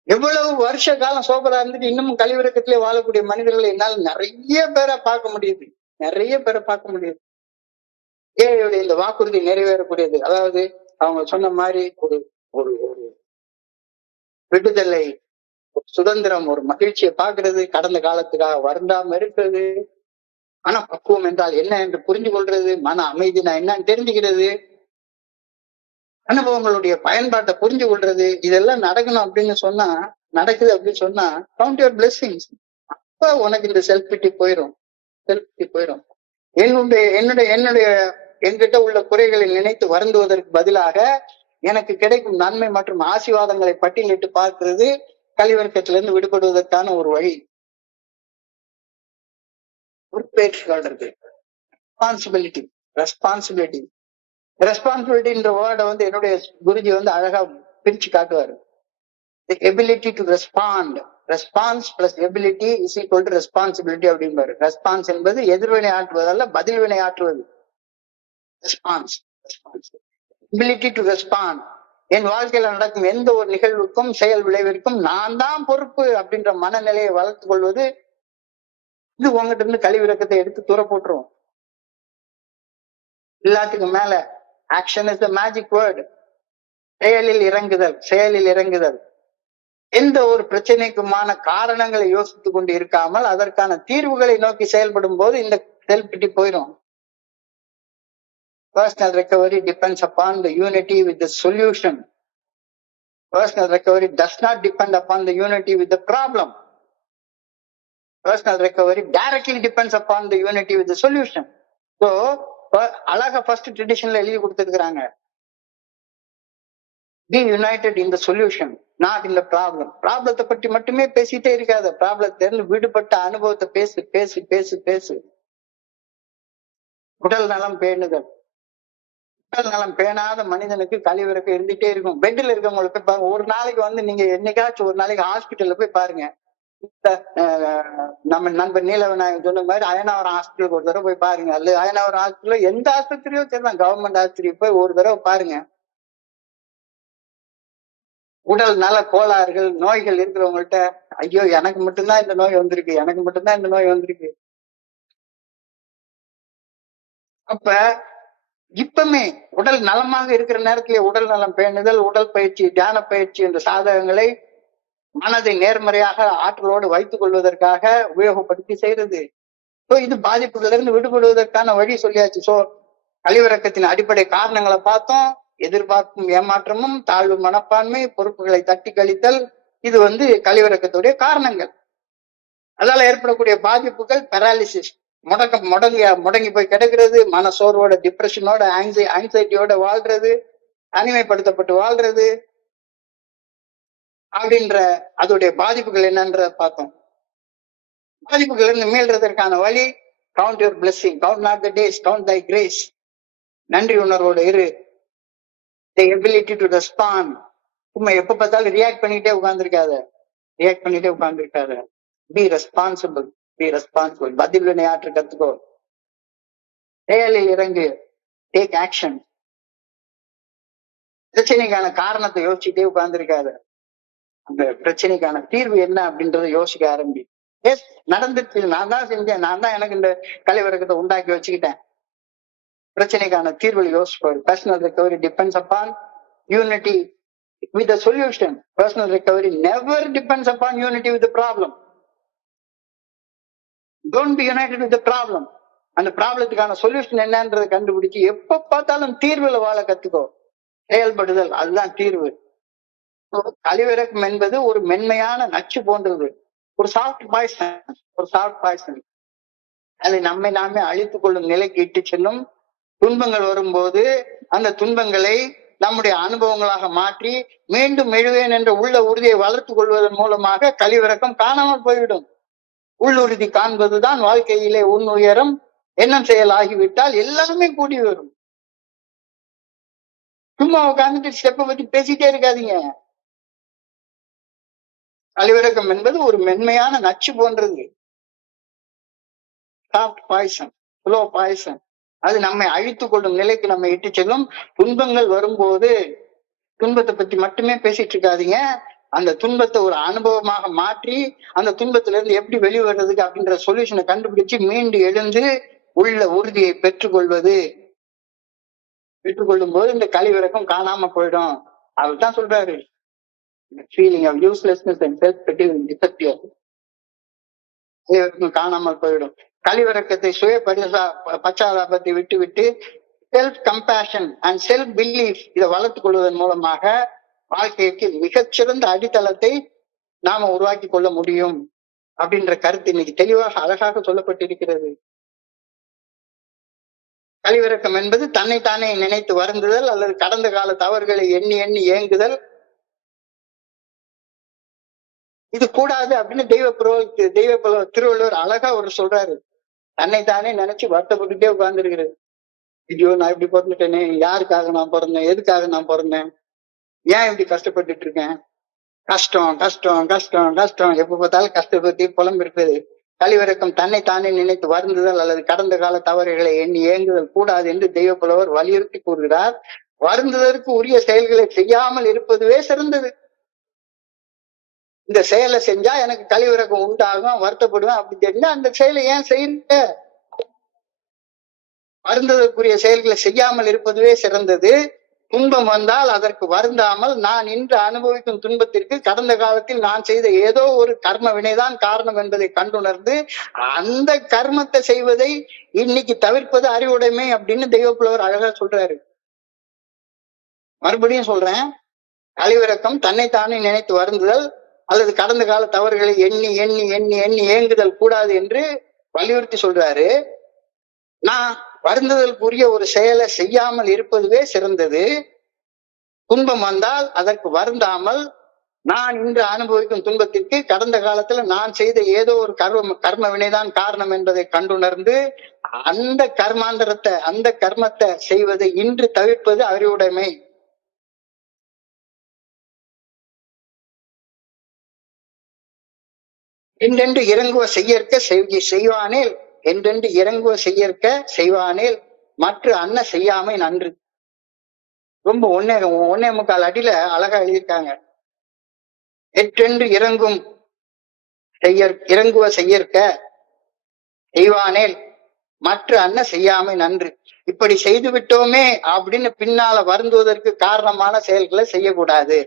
எவ்வளவு வருஷ காலம் சோபரா இருந்துட்டு இன்னமும் கழிவிறக்கத்திலே வாழக்கூடிய மனிதர்களை என்னால் நிறைய பேரை பார்க்க முடியுது. ஏழையுடைய இந்த வாக்குறுதி நிறைவேறக்கூடியது. அதாவது அவங்க சொன்ன மாதிரி ஒரு ஒரு விடுதலை, ஒரு சுதந்திரம், ஒரு மகிழ்ச்சியை பார்க்கறது, கடந்த காலத்துக்காக வருந்தாம இருக்கிறது, மன பக்குவம் என்றால் என்ன என்று புரிஞ்சு கொள்றது, மன அமைதி நான் என்னன்னு தெரிஞ்சுக்கிறது, அனுபவங்களுடைய பயன்பாட்டை புரிஞ்சு கொள்றது, இதெல்லாம் நடக்குது அப்படின்னு சொன்னா கவுண்ட் யுவர் பிளெஸிங்ஸ். அப்ப உனக்கு இந்த செல்ஃப் பிட்டி போயிடும். என்னுடைய என்கிட்ட உள்ள குறைகளை நினைத்து வருந்துவதற்கு பதிலாக எனக்கு கிடைக்கும் நன்மை மற்றும் ஆசீர்வாதங்களை பட்டியலிட்டு பார்க்கிறது கழிவிறக்கத்திலிருந்து விடுபடுவதற்கான ஒரு வழி. பொறுப்பேற்றுக்கொள்றது, ரெஸ்பான்சிபிலிட்டின்ற வேர்டை என்னுடைய குருஜி அழகா பிரிச்சு காட்டுவாரு. The ability to respond, response plus ability is equal to responsibility அப்படிம்பாரு. ரெஸ்பான்ஸ் என்பது எதிர்வினை ஆற்றுவதல்ல, பதில் வினை ஆற்றுவது. Response, ability to respond. என் வாழ்க்கையில நடக்கும் எந்த ஒரு நிகழ்வுக்கும் செயல் விளைவிற்கும் நான் தான் பொறுப்பு அப்படின்ற மனநிலையை வளர்த்து கொள்வது இது உங்ககிட்ட இருந்து கழிவிறக்கத்தை எடுத்து தூர போட்டுரும். எல்லாத்துக்கும் மேல action is the magic word. செயலில் இறங்குதல். எந்த ஒரு பிரச்சனைக்குமான காரணங்களை யோசித்துக் கொண்டு இருக்காமல் அதற்கான தீர்வுகளை நோக்கி செயல்படும் போது இந்த செல்ஃப் பிட்டி போயிடும். Personal recovery depends upon the unity with the solution. Personal recovery does not depend upon the unity with the problem. Personal recovery directly depends upon the unity with the solution. So, அழகா first ட்ரெடிஷன்ல எழுதி கொடுத்துருக்காங்க, be united in the solution, not in the problem. ப்ராப்ளத்தை பற்றி மட்டுமே பேசிட்டே இருக்காத, ப்ராப்ளத்திலிருந்து விடுபட்ட அனுபவத்தை பேசு பேசு பேசு பேசு. உடல் நலம் பேணுதல். உடல் நலம் பேணாத மனிதனுக்கு கழிவிறக்கம் இருந்துட்டே இருக்கும். பெட்ல இருக்கவங்களுக்கு ஒரு நாளைக்கு நீங்க என்னைக்காச்சும் ஒரு நாளைக்கு ஹாஸ்பிட்டல்ல போய் பாருங்க. நம்ம நண்பர் நீலவிநாயகன் சொன்ன மாதிரி அயனாவரம் ஹாஸ்பிட்டலுக்கு ஒரு தடவை போய் பாருங்க. அல்லது அயனாவரம் ஹாஸ்பிட்டல் எந்த ஆஸ்பத்திரியோ சரிதான், கவர்மெண்ட் ஆஸ்பத்திரி போய் ஒரு தடவை பாருங்க. உடல் நல கோளாறுகள் நோய்கள் இருக்கிறவங்கள்ட்ட, ஐயோ எனக்கு மட்டும்தான் இந்த நோய் வந்திருக்கு, எனக்கு மட்டும்தான் இந்த நோய் வந்திருக்கு. அப்ப இப்பமே உடல் நலமாக இருக்கிற நேரத்திலே உடல் நலம் பேணுதல், உடல் பயிற்சி, தியான பயிற்சி என்ற சாதகங்களை மனதை நேர்மறையாக ஆற்றலோடு வைத்துக் கொள்வதற்காக உபயோகப்படுத்தி செய்யறது. இது பாதிப்புகளிலிருந்து விடுபடுவதற்கான வழி சொல்லியாச்சு. கழிவிறக்கத்தின் அடிப்படை காரணங்களை பார்த்தோம். எதிர்பார்ப்பும் ஏமாற்றமும், தாழ்வு மனப்பான்மை, பொறுப்புகளை தட்டி கழித்தல், இது கழிவிறக்கத்துடைய காரணங்கள். அதனால ஏற்படக்கூடிய பாதிப்புகள் பெராலிசிஸ், முடங்கி போய் கிடக்கிறது, மன சோர்வோட, டிப்ரெஷனோட, ஆங்ஸைட்டியோட வாழ்றது, தனிமைப்படுத்தப்பட்டு வாழ்றது அப்படின்ற அதோடைய பாதிப்புகள் என்னன்றத பார்த்தோம். பாதிப்புகள் இருந்து மீள்றதற்கான வழி, count your blessing, count not the days, count thy grace. நன்றி உணர்வோடு இரு. The ability to respond. சும்மா எப்ப பார்த்தாலும் ரியாக்ட் பண்ணிட்டே உட்கார்ந்துருக்காத. பி ரெஸ்பான்சிபிள், பதில் வினை ஆற்ற கத்துக்கோ. செயலில் இறங்கு, டேக் ஆக்ஷன். பிரச்சனைக்கான காரணத்தை யோசிச்சுட்டே உட்கார்ந்துருக்காத. அந்த பிரச்சனைக்கான தீர்வு என்ன அப்படின்றத யோசிக்க ஆரம்பி. எஸ், நடந்துச்சு, நான் தான் செஞ்சேன், நான் தான் எனக்கு இந்த கழிவிறக்கத்தை உண்டாக்கி வச்சுக்கிட்டேன். பிரச்சனைக்கான தீர்வு யோசிப்பாரு. Personal recovery depends upon unity with the solution. Personal recovery never depends upon unity with the problem. Don't be united with the problem. அந்த ப்ராப்ளத்துக்கான சொல்யூஷன் என்னன்றதை கண்டுபிடிச்சு எப்ப பார்த்தாலும் தீர்வுல வாழ கத்துக்கோ. செயல்படுதல், அதுதான் தீர்வு. கழிவிறக்கம் என்பது ஒரு மென்மையான நச்சு போன்றது, ஒரு சாஃப்ட் பாய்சன். அதை நம்மை நாமே அழித்துக் கொள்ளும் நிலைக்கு இட்டு செல்லும். துன்பங்கள் வரும்போது அந்த துன்பங்களை நம்முடைய அனுபவங்களாக மாற்றி மீண்டும் எழுவேன் என்ற உள்ள உறுதியை வளர்த்துக் கொள்வதன் மூலமாக கழிவிறக்கம் காணாமல் போய்விடும். உள்ளுறுதி காண்பதுதான் வாழ்க்கையிலே உயரம். எண்ணம் செயல் ஆகிவிட்டால் எல்லாமே கூடி வரும். சும்மா உட்கார்ந்துட்டு ஸ்டெப்பை பத்தி பேசிட்டே இருக்காதீங்க. கழிவிறக்கம் என்பது ஒரு மென்மையான நச்சு போன்றது, சாஃப்ட் பாய்சன், ஸ்லோ பாய்சன். அது நம்மை அழித்துக் கொள்ளும் நிலைக்கு நம்ம இட்டு செல்லும். துன்பங்கள் வரும்போது துன்பத்தை பத்தி மட்டுமே பேசிட்டு இருக்காதீங்க. அந்த துன்பத்தை ஒரு அனுபவமாக மாற்றி அந்த துன்பத்திலிருந்து எப்படி வெளிவரதுக்கு அப்படின்ற சொல்யூஷனை கண்டுபிடிச்சு மீண்டு எழுந்து உள்ள உறுதியை பெற்றுக்கொள்ளும் போது இந்த கழிவிறக்கம் காணாம போயிடும். அவர் தான் சொல்றாரு, feeling of uselessness and self disappear. காணாமல் போயிடும். கழிவிறக்கத்தை சுய பச்சாதாபத்தை விட்டு self compassion and self belief இதை வளர்த்துக் கொள்வதன் மூலமாக வாழ்க்கைக்கு மிகச்சிறந்த அடித்தளத்தை நாம உருவாக்கி கொள்ள முடியும் அப்படின்ற கருத்து இன்னைக்கு தெளிவாக அழகாக சொல்லப்பட்டிருக்கிறது. கழிவிறக்கம் என்பது தன்னைத்தானே நினைத்து வருந்துதல் அல்லது கடந்த கால தவறுகளை எண்ணி எண்ணி ஏங்குதல். இது கூடாது அப்படின்னு தெய்வ திருவள்ளுவர் அழகா ஒரு சொல்றாரு. தன்னைத்தானே நினைச்சு வருத்தப்பட்டுட்டே உட்கார்ந்துருக்கிறது. ஐயோ, நான் இப்படி பிறந்துட்டேனே, யாருக்காக நான் பிறந்தேன், எதுக்காக நான் பிறந்தேன், ஏன் இப்படி கஷ்டப்பட்டுட்டு இருக்கேன், கஷ்டம் கஷ்டம் கஷ்டம் கஷ்டம், எப்ப பார்த்தாலும் கஷ்டப்பட்டு புலம்பிருக்கிறது. கழிவிறக்கம் தன்னைத்தானே நினைத்து வருந்துதல் அல்லது கடந்த கால தவறுகளை எண்ணி ஏங்குதல் கூடாது என்று தெய்வப்புலவர் வலியுறுத்தி கூறுகிறார். வருந்துதற்கு உரிய செயல்களை செய்யாமல் இருப்பதுவே சிறந்தது. இந்த செயலை செஞ்சா எனக்கு கழிவிறக்கம் உண்டாகும், வருத்தப்படுவேன் அப்படி தெரிஞ்சா அந்த செயலை ஏன் செய்ய? வருந்ததற்குரிய செயல்களை செய்யாமல் இருப்பதுவே சிறந்தது. துன்பம் வந்தால் அதற்கு வருந்தாமல் நான் இன்று அனுபவிக்கும் துன்பத்திற்கு கடந்த காலத்தில் நான் செய்த ஏதோ ஒரு கர்ம வினைதான் காரணம் என்பதை கண்டுணர்ந்து அந்த கர்மத்தை செய்வதை இன்னைக்கு தவிர்ப்பது அறிவுடைமை அப்படின்னு தெய்வப்புலவர் அழகா சொல்றாரு. மறுபடியும் சொல்றேன், கழிவிறக்கம் தன்னைத்தானே நினைத்து வருந்துதல் அல்லது கடந்த கால தவறுகளை எண்ணி எண்ணி எண்ணி எண்ணி ஏங்குதல் கூடாது என்று வலியுறுத்தி சொல்றாரு. நான் வருந்துதலுக்குரிய ஒரு செயலை செய்யாமல் இருப்பதுவே சிறந்தது. துன்பம் வந்தால் அதற்கு வருந்தாமல் நான் இன்று அனுபவிக்கும் துன்பத்திற்கு கடந்த காலத்துல நான் செய்த ஏதோ ஒரு கர்ம வினைதான் காரணம் என்பதை கண்டுணர்ந்து அந்த கர்மத்தை செய்வதை இன்று தவிர்ப்பது அறிவுடைமை. என்றென்று இறங்குவ செய்யற்க செய்வானேல், என்றென்று இறங்குவ செய்யற்க செய்வானேல் மற்ற அன்ன செய்யாமை நன்று. ரொம்ப 1.25 அடியில அழகா எழுதியிருக்காங்க. எற்றென்று இறங்குவ செய்யற்க செய்வானேல் மற்ற அன்ன செய்யாமை நன்று. இப்படி செய்து விட்டோமே அப்படின்னு பின்னால வருந்துவதற்கு காரணமான செயல்களை செய்யக்கூடாது.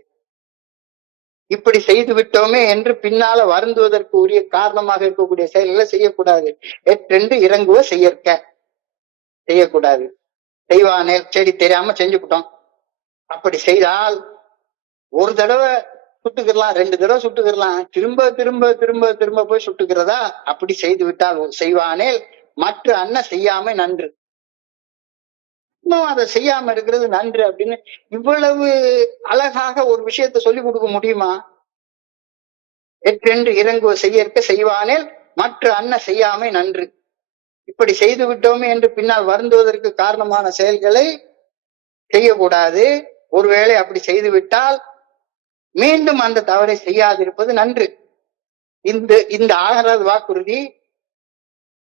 இப்படி செய்து விட்டோமே என்று பின்னால வருந்துவதற்கு உரிய காரணமாக இருக்கக்கூடிய செயல்களை செய்யக்கூடாது. எற்றென்று இறங்குவ செய்யக்கூடாது. செய்வானேல் சரி தெரியாம செஞ்சுக்கிட்டோம். அப்படி செய்தால் ஒரு தடவை சுட்டுக்கிறலாம், 2 தடவை சுட்டுக்கிறலாம், திரும்ப திரும்ப திரும்ப திரும்ப போய் சுட்டுக்கிறதா? அப்படி செய்து விட்டால் செய்வானேல் மற்ற அன்ன செய்யாம நன்று. இன்னும் அதை செய்யாம இருக்கிறது நன்று அப்படின்னு இவ்வளவு அழகாக ஒரு விஷயத்த சொல்லி கொடுக்க முடியுமா? எற்றென்று இறங்குவ செய்யற்க செய்வானேல் மற்ற அன்ன செய்யாமை நன்று. இப்படி செய்து விட்டோமே என்று பின்னால் வருந்துவதற்கு காரணமான செயல்களை செய்யக்கூடாது. ஒருவேளை அப்படி செய்து விட்டால் மீண்டும் அந்த தவறை செய்யாதிருப்பது நன்று. இந்த 6வது வாக்குறுதி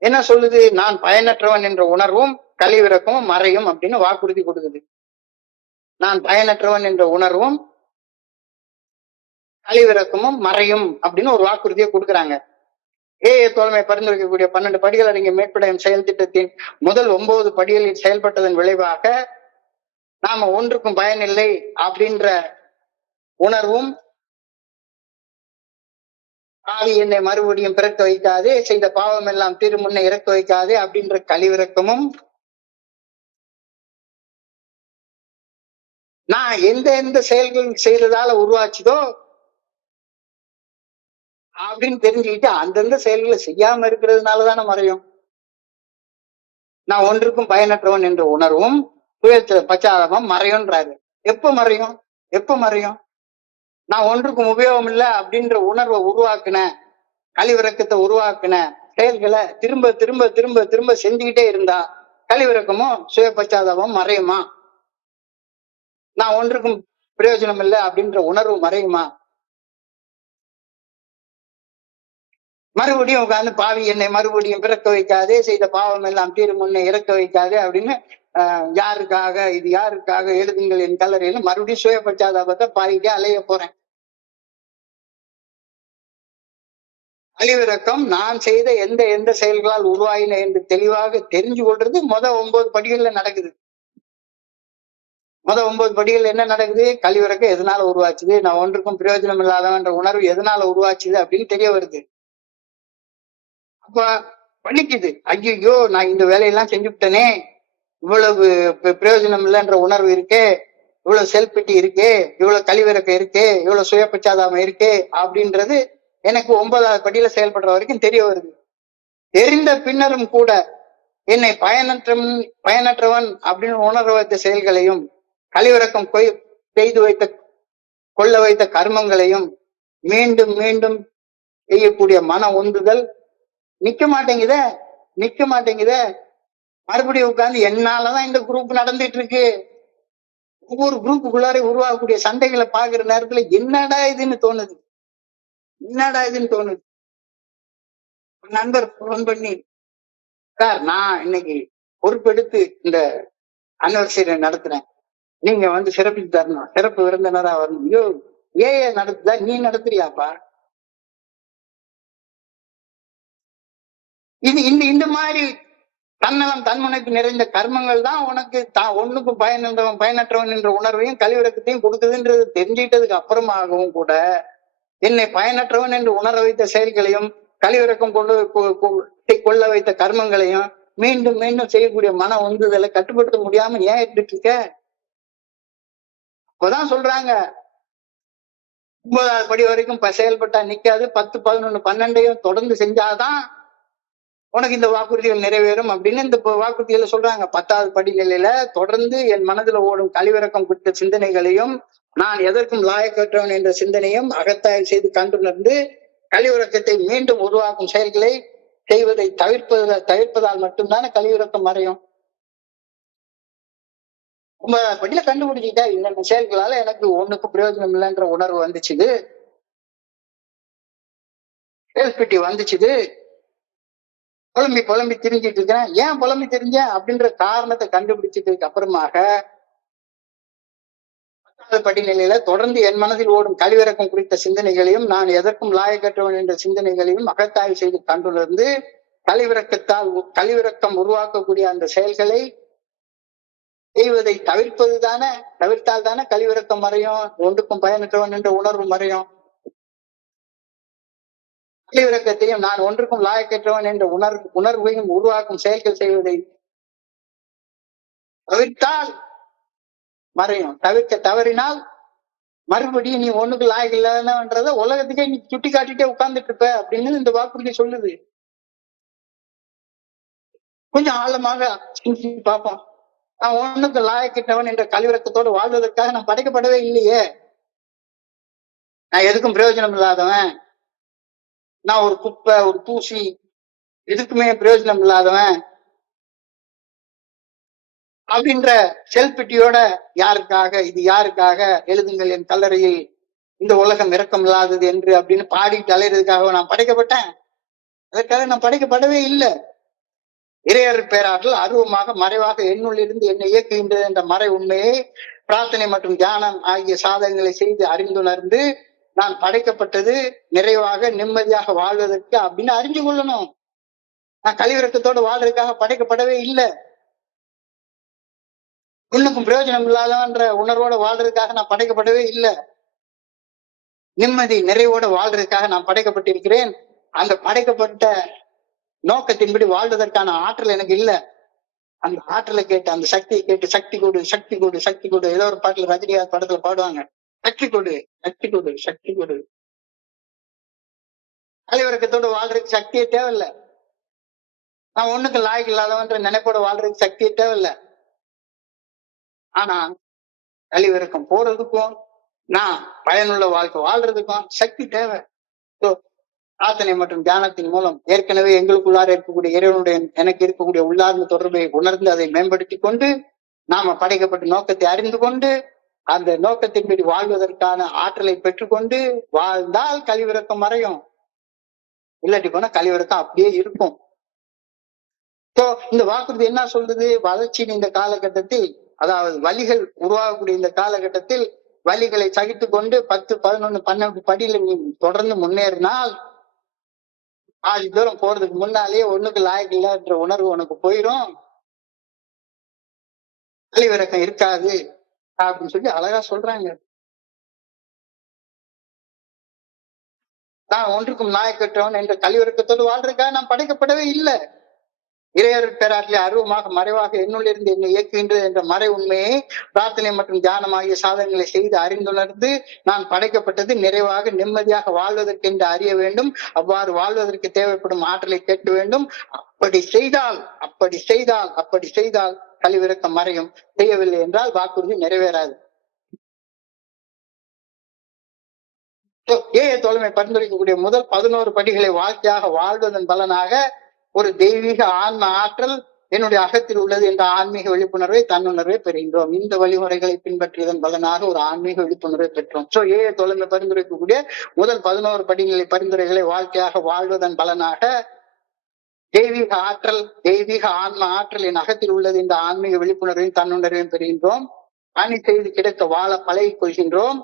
என்ன சொல்லுது? நான் பயனற்றவன் என்ற உணர்வும் கழிவிறக்கமும் மறையும் அப்படின்னு வாக்குறுதி கொடுக்குது. நான் பயனற்றவன் என்ற உணர்வும் கழிவிறக்கமும் மறையும் அப்படின்னு ஒரு வாக்குறுதியை கொடுக்குறாங்க. தோழமை பரிந்துரைக்கக்கூடிய 12 படிகள் அடங்கிய மேற்படையும் செயல் திட்டத்தின் முதல் 9 படிகளில் செயல்பட்டதன் விளைவாக நாம ஒன்றுக்கும் பயனில்லை அப்படின்ற உணர்வும், ஆவி என்னை மறுபடியும் பிறக்க வைக்காது, செய்த பாவம் எல்லாம் திரு முன்னே இறக்க வைக்காது அப்படின்ற கழிவிறக்கமும், நான் எந்த செயல்கள் செய்ததால உருவாச்சுதோ அப்படின்னு தெரிஞ்சுக்கிட்டு அந்தந்த செயல்களை செய்யாம இருக்கிறதுனாலதானே மறையும். நான் ஒன்றுக்கும் பயனற்றவன் என்ற உணர்வும் பச்சாதாபம் மறையும்ன்றாரு. எப்ப மறையும்? நான் ஒன்றுக்கும் உபயோகம் இல்லை அப்படின்ற உணர்வை உருவாக்குன, கழிவிறக்கத்தை உருவாக்குன செயல்களை திரும்ப திரும்ப திரும்ப திரும்ப செஞ்சுக்கிட்டே இருந்தா கழிவிறக்கமும் சுய பச்சாதாபம் மறையுமா? நான் ஒன்றுக்கும் பிரயோஜனம் இல்லை அப்படின்ற உணர்வு மறையுமா? மறுபடியும் உட்கார்ந்து பாவி என்னை மறுபடியும் பிறக்க வைக்காதே, செய்த பாவம் எல்லாம் தீரு முன்னே இறக்க வைக்காதே அப்படின்னு இது யாருக்காக எழுதுங்கள் என் கல்லறையில மறுபடியும் சுய பச்சாதாபத்தை பாடிட்டே அலைய போறேன். கழிவிறக்கம் நான் செய்த எந்த செயல்களால் உருவாயின என்று தெளிவாக தெரிஞ்சு கொள்றது 9 படிகள்ல நடக்குது. 9 படிகள் என்ன நடக்குது? கழிவிறக்கம் எதனால உருவாச்சுது, நான் ஒன்றுக்கும் பிரயோஜனம் இல்லாதவன்ற உணர்வு எதனால உருவாச்சுது அப்படின்னு தெரிய வருது. அப்ப பணிக்குது, ஐயோ நான் இந்த வேலையெல்லாம் செஞ்சுட்டனே, இவ்வளவு பிரயோஜனம் இல்லைன்ற உணர்வு இருக்கே, இவ்வளவு செல்பிட்டி இருக்கே, இவ்வளவு கழிவிறக்கம் இருக்கே, இவ்வளவு சுய பச்சாதாபம் இருக்கே அப்படின்றது எனக்கு 9வது படியில செயல்படுற வரைக்கும் தெரிய வருது. தெரிந்த பின்னரும் கூட என்னை பயனற்றவன் அப்படின்னு உணர வைத்த செயல்களையும், கழிவிறக்கம் கொள்ள வைத்த கர்மங்களையும் மீண்டும் மீண்டும் செய்யக்கூடிய மன உந்துதல் நிக்க மாட்டேங்குதே. மறுபடியும் உட்கார்ந்து என்னாலதான் இந்த குரூப் நடந்துட்டு இருக்கு. ஒவ்வொரு குரூப்புக்குள்ளார உருவாகக்கூடிய சண்டைகளை பாக்குற நேரத்துல என்னடா இதுன்னு தோணுது. நண்பர் போன் பண்ணி, சார் நான் இன்னைக்கு பொறுப்பெடுத்து இந்த அனிவர்சரி நடத்துறேன், நீங்க வந்து சிறப்பு தரணும், சிறப்பு விருந்தினரா வரணும். ஐயோ நடத்துதா, நீ நடத்துறியாப்பா? இந்த மாதிரி தன்னலம் தன்முனைப்பு நிறைந்த கர்மங்கள் தான் உனக்கு ஒண்ணுக்கும் பயனற்றவன் என்ற உணர்வையும் கழிவிறக்கத்தையும் கொடுக்குதுன்றது தெரிஞ்சிட்டதுக்கு அப்புறமாகவும் கூட என்னை பயனற்றவன் என்று உணர வைத்த செயல்களையும், கழிவிறக்கம் கொள்ள வைத்த கர்மங்களையும் மீண்டும் மீண்டும் செய்யக்கூடிய மன உந்துதலை கட்டுப்படுத்த முடியாம ஏன் எடுத்துட்டு இருக்க? அப்பதான் சொல்றாங்க 9வது படி வரைக்கும் செயல்பட்டா நிக்காது, 10, 11, 12 தொடர்ந்து செஞ்சாதான் உனக்கு இந்த வாக்குறுதிகள் நிறைவேறும் அப்படின்னு இந்த வாக்குறுதிகளை சொல்றாங்க. 10வது படி நிலையில தொடர்ந்து என் மனதுல ஓடும் கழிவிறக்கம் குறித்த சிந்தனைகளையும், நான் எதற்கும் லாயக்கற்றவன் என்ற சிந்தனையும் அகத்தாய்வு செய்து கண்டுணர்ந்து கழிவிறக்கத்தை மீண்டும் உருவாக்கும் செயல்களை செய்வதை தவிர்ப்பதால் மட்டும்தானே கழிவிறக்கம் மறையும். 9வது படியில கண்டுபிடிச்சிட்டா இந்த செயல்களால எனக்கு ஒண்ணுக்கு பிரயோஜனம் இல்லைன்ற உணர்வு வந்துச்சுது, செயல்பிட்டி வந்துச்சுது, புலம்பி திரிஞ்சிட்டு இருக்கிறேன். ஏன் புலம்பி தெரிஞ்சேன் அப்படின்ற காரணத்தை கண்டுபிடிச்சதுக்கு அப்புறமாக படிநிலையில தொடர்ந்து என் மனதில் ஓடும் கழிவிறக்கம் குறித்த சிந்தனைகளையும் நான் எதற்கும் லாயக்கற்றவன் என்ற சிந்தனைகளையும் அகத்தாய்வு செய்து கண்டுணர்ந்து கழிவிறக்கம் உருவாக்கக்கூடிய அந்த செயல்களை செய்வதை தவிர்த்தால் தானே கழிவிறக்கம் மறையும், ஒன்றுக்கும் பயனற்றவன் என்ற உணர்வு மறையும். கழிவிறக்கத்தையும் நான் ஒன்றுக்கும் லாயக்கற்றவன் என்ற உணர்வையும் உருவாக்கும் செயல்கள் செய்வதை தவிர்த்தால் மறையும். தவிர்க்க தவறினால் மறுபடியும் நீ ஒண்ணுக்கு லாயக்கு இல்லைன்றத உலகத்துக்கே நீ சுட்டி காட்டிட்டே உட்கார்ந்துட்டு இருப்ப அப்படின்னு இந்த வாக்குறுதி சொல்லுது. கொஞ்சம் ஆழமாக சிந்திச்சு பார்ப்போம். நான் ஒண்ணுக்கு லாயக்கிட்டவன் என்ற கழிவிறக்கத்தோடு வாழ்வதற்காக நான் படைக்கப்படவே இல்லையே. நான் எதுக்கும் பிரயோஜனம் இல்லாதவன், நான் ஒரு குப்பை, ஒரு தூசி, எதுக்குமே பிரயோஜனம் இல்லாதவன் அப்படின்ற செல்பிட்டியோட இது யாருக்காக எழுதுங்கள் என் கல்லறையில் இந்த உலகம் இரக்கம் இல்லாதது என்று அப்படின்னு பாடிட்டு அலையிறதுக்காக நான் படைக்கப்பட்டேன். அதற்காக நான் படைக்கப்படவே இல்லை. இறையர் பேராற்றல் அருவமாக மறைவாக என்னுள் இருந்து என்னை இயக்குகின்றது என்ற மறை உண்மையை பிரார்த்தனை மற்றும் தியானம் ஆகிய சாதகங்களை செய்து அறிந்துணர்ந்து நான் படைக்கப்பட்டது நிறைவாக நிம்மதியாக வாழ்வதற்கு அப்படின்னு அறிஞ்சு கொள்ளணும். நான் கழிவிறக்கத்தோடு வாழ்றதுக்காக படைக்கப்படவே இல்லை. இன்னுக்கும் பிரயோஜனம் இல்லாதவன்ற உணர்வோட வாழ்றதுக்காக நான் படைக்கப்படவே இல்லை. நிம்மதி நிறைவோட வாழ்றதுக்காக நான் படைக்கப்பட்டிருக்கிறேன். அந்த படைக்கப்பட்ட நோக்கத்தின்படி வாழ்வதற்கான ஆற்றல் எனக்கு இல்ல. அந்த ஆற்றலை கேட்டு, அந்த சக்தியை கேட்டு, சக்தி கொடு சக்தி கொடு சக்தி கொடு, ஏதோ ஒரு பாட்டுல ரஜினிகாந்த் படத்துல பாடுவாங்க, சக்தி கொடு சக்தி கொடு சக்தி கொடு. கழிவிறக்கத்தோடு வாழ்றதுக்கு சக்தியே தேவையில்லை. நான் ஒண்ணுக்கு லாய்க்கு இல்லாதவன்ற நினைப்போட வாழ்றதுக்கு சக்தியே தேவையில்லை. ஆனா கழிவிறக்கம் போறதுக்கும் நான் பயனுள்ள வாழ்க்கை வாழ்றதுக்கும் சக்தி தேவை. பிரார்த்தனை மற்றும் தியானத்தின் மூலம் ஏற்கனவே எங்களுக்குள்ளார இருக்கக்கூடிய இறைவனுடைய எனக்கு இருக்கக்கூடிய உள்ளார்ந்த தொடர்பை உணர்ந்து அதை மேம்படுத்தி கொண்டு நாம படைக்கப்பட்ட நோக்கத்தை அறிந்து கொண்டு அந்த நோக்கத்தின்படி வாழ்வதற்கான ஆற்றலை பெற்றுக்கொண்டு வாழ்ந்தால் கழிவிறக்கம் மறையும். இல்லாட்டி போனா கழிவிறக்கம் அப்படியே இருக்கும். இந்த வாக்குறுதி என்ன சொல்றது? வளர்ச்சியின் இந்த காலகட்டத்தில், அதாவது வலிகள் உருவாகக்கூடிய இந்த காலகட்டத்தில் வலிகளை சகித்து கொண்டு 10, 11, 12 படியில நீ தொடர்ந்து முன்னேறினால் ஆதி தூரம் போறதுக்கு முன்னாலேயே ஒண்ணுக்கு லாயக்கு இல்லைன்ற உணர்வு உனக்கு போயிடும், கழிவிறக்கம் இருக்காது அப்படின்னு சொல்லி அழகா சொல்றாங்க. நான் ஒன்றுக்கும் லாயக்கற்றவன் என்ற கழிவிறக்கத்தோடு வாழ்றதுக்காக நான் படைக்கப்படவே இல்லை. இறையர் பேராற்றிலே அருவமாக மறைவாக என்னுள் இருந்து என்னை இயக்குகின்றது என்ற மறை உண்மையை பிரார்த்தனை மற்றும் தியானமாகிய சாதனைகளை செய்து அறிந்துணர்ந்து நான் படைக்கப்பட்டது நிறைவாக நிம்மதியாக வாழ்வதற்கு என்று அறிய வேண்டும். அவ்வாறு வாழ்வதற்கு தேவைப்படும் ஆற்றலை கேட்க வேண்டும். அப்படி செய்தால் கழிவிறக்கம் மறையும். செய்யவில்லை என்றால் வாக்குறுதி நிறைவேறாது. தோழமை பரிந்துரைக்கக்கூடிய முதல் 11 படிகளை வாழ்க்கையாக வாழ்வதன் பலனாக ஒரு தெய்வீக ஆன்ம ஆற்றல் என்னுடைய அகத்தில் உள்ளது என்ற ஆன்மீக விழிப்புணர்வை, தன்னுணர்வை பெறுகின்றோம். இந்த வழிமுறைகளை பின்பற்றியதன் பலனாக ஒரு ஆன்மீக விழிப்புணர்வை பெற்றோம். தோழமை பரிந்துரைக்கக்கூடிய முதல் 11 படிநிலை பரிந்துரைகளை வாழ்க்கையாக வாழ்வதன் பலனாக தெய்வீக ஆற்றல், தெய்வீக ஆன்ம ஆற்றல் என் அகத்தில் உள்ளது என்ற ஆன்மீக விழிப்புணர்வையும் தன்னுணர்வையும் பெறுகின்றோம். பணி செய்து கிடைக்க வாழ பழகிக் கொள்கின்றோம்.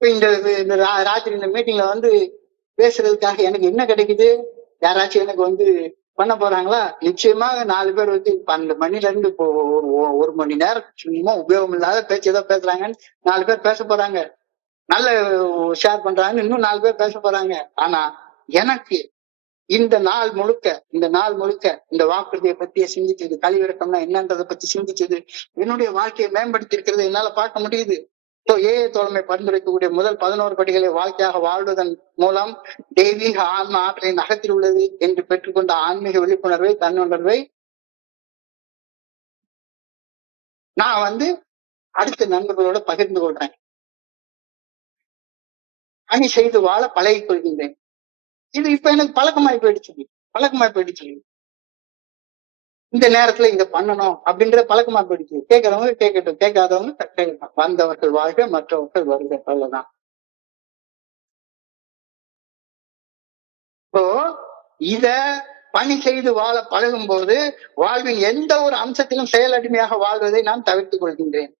இந்த ராத்திரி இந்த மீட்டிங்ல பேசுறதுக்காக எனக்கு என்ன கிடைக்குது? யாராச்சும் எனக்கு பண்ண போறாங்களா? நிச்சயமாக 4 பேர் 12 மணில இருந்து இப்போ ஒரு மணி நேரம் சும்மா உபயோகம் இல்லாத பேச்சு ஏதோ பேசுறாங்கன்னு 4 பேர் பேச போறாங்க. நல்ல ஷேர் பண்றாங்க, இன்னும் 4 பேர் பேச போறாங்க. ஆனா எனக்கு இந்த நாள் முழுக்க இந்த வாக்குறுதியை பத்தியே சிந்திச்சது, கழிவிறக்கம்னா என்னன்றதை பத்தி சிந்திச்சது, என்னுடைய வாழ்க்கையை மேம்படுத்தி இருக்கிறது என்னால பார்க்க முடியுது. தோழமை பரிந்துரைக்கக்கூடிய முதல் 11 படிகளை வாழ்க்கையாக வாழ்வதன் மூலம் தெய்வீக ஆன்ம ஆற்றலின் அகத்தில் உள்ளது என்று பெற்றுக்கொண்ட ஆன்மீக விழிப்புணர்வை, தன்னுணர்வை நான் அடுத்த நண்பர்களோட பகிர்ந்து கொள்றேன். பணி செய்து வாழ பழகிக் கொள்கின்றேன். இது இப்ப எனக்கு பழக்கமாய் போயிடுச்சு. இந்த நேரத்துல இங்க பண்ணணும் அப்படின்ற பழக்கமா போயிடுச்சு. கேட்கறவங்க கேட்கட்டும், கேட்காதவங்க வந்தவர்கள் வாழ்க, மற்றவர்கள் வருக. அவ்வளவுதான். இப்போ இத பணி செய்து வாழ பழகும் போது வாழ்வின் எந்த ஒரு அம்சத்திலும் செயலடிமையாக வாழ்வதை நான் தவிர்த்துக் கொள்கின்றேன்.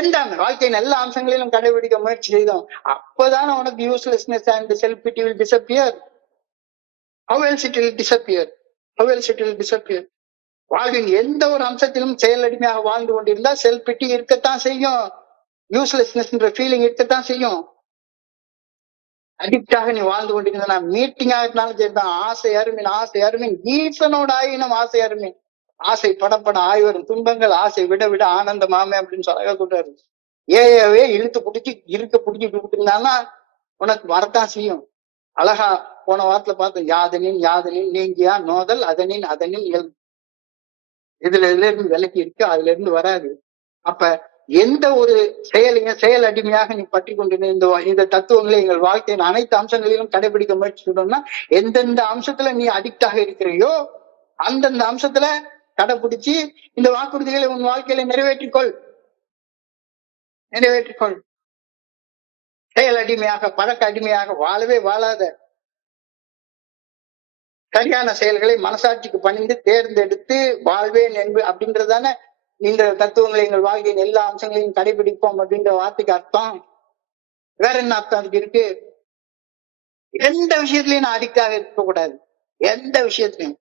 எந்த வாழ்க்கையின் எல்லா அம்சங்களிலும் கடைபிடிக்க முயற்சி செய்தோம். அப்பதானே உனக்கு uselessness and self pity will disappear. How else it will disappear? How else it will disappear? வாழ்வின் எந்த ஒரு அம்சத்திலும் செயலடிமையாக வாழ்ந்து கொண்டிருந்தா செல்ஃப் பிட்டி இருக்கத்தான் செய்யும், யூஸ்லெஸ்னஸ் ஃபீலிங் இருக்கத்தான் செய்யும். அடிக்டாக நீ வாழ்ந்து கொண்டிருந்தா மீட்டிங்கா இருந்தாலும் சரிதான், ஆசை அருமின் ஆசை அருமின் ஈசனோட ஆயினும் ஆசை அருமின். ஆசை படப்பட ஆய்வரும் துன்பங்கள் ஆசை விட விட ஆனந்தமாமே அப்படின்னு சொல்ல சொல்றாரு. ஏவே இழுத்து பிடிச்சி பிடிச்சிட்டு இருந்தான்னா உனக்கு வரத்தான் செய்யும். அழகா போன வாரத்துல பார்த்தோம், யாதனின் யாதனின் நீங்கியா நோதல் அதனின் அதனின் இதுல இருந்து விலக்கி இருக்கு, அதுல இருந்து வராது. அப்ப எந்த ஒரு செயல் அடிமையாக நீ பற்றி கொண்டிருந்த இந்த தத்துவங்களை எங்கள் வாழ்க்கையின் அனைத்து அம்சங்களிலும் கடைபிடிக்க முயற்சி செய்யணும்னா எந்தெந்த அம்சத்துல நீ அடிக்டாக இருக்கிறையோ அந்தந்த அம்சத்துல கடைபிடிச்சு இந்த வாக்குறுதிகளை உன் வாழ்க்கையில நிறைவேற்றிக்கொள். செயல் அடிமையாக பழக்க அடிமையாக வாழவே வாழாத. சரியான செயல்களை மனசாட்சிக்கு பணிந்து தேர்ந்தெடுத்து வாழ்வேன் என்பது அப்படின்றதானே இந்த தத்துவங்களை எங்கள் வாழ்க்கையின் எல்லா அம்சங்களையும் கடைபிடிப்போம் அப்படின்ற வார்த்தைக்கு அர்த்தம். வேற என்ன அர்த்தம் அதுக்கு இருக்கு? எந்த விஷயத்திலையும் நான் அடிக்டாக இருக்கக்கூடாது, எந்த விஷயத்திலையும்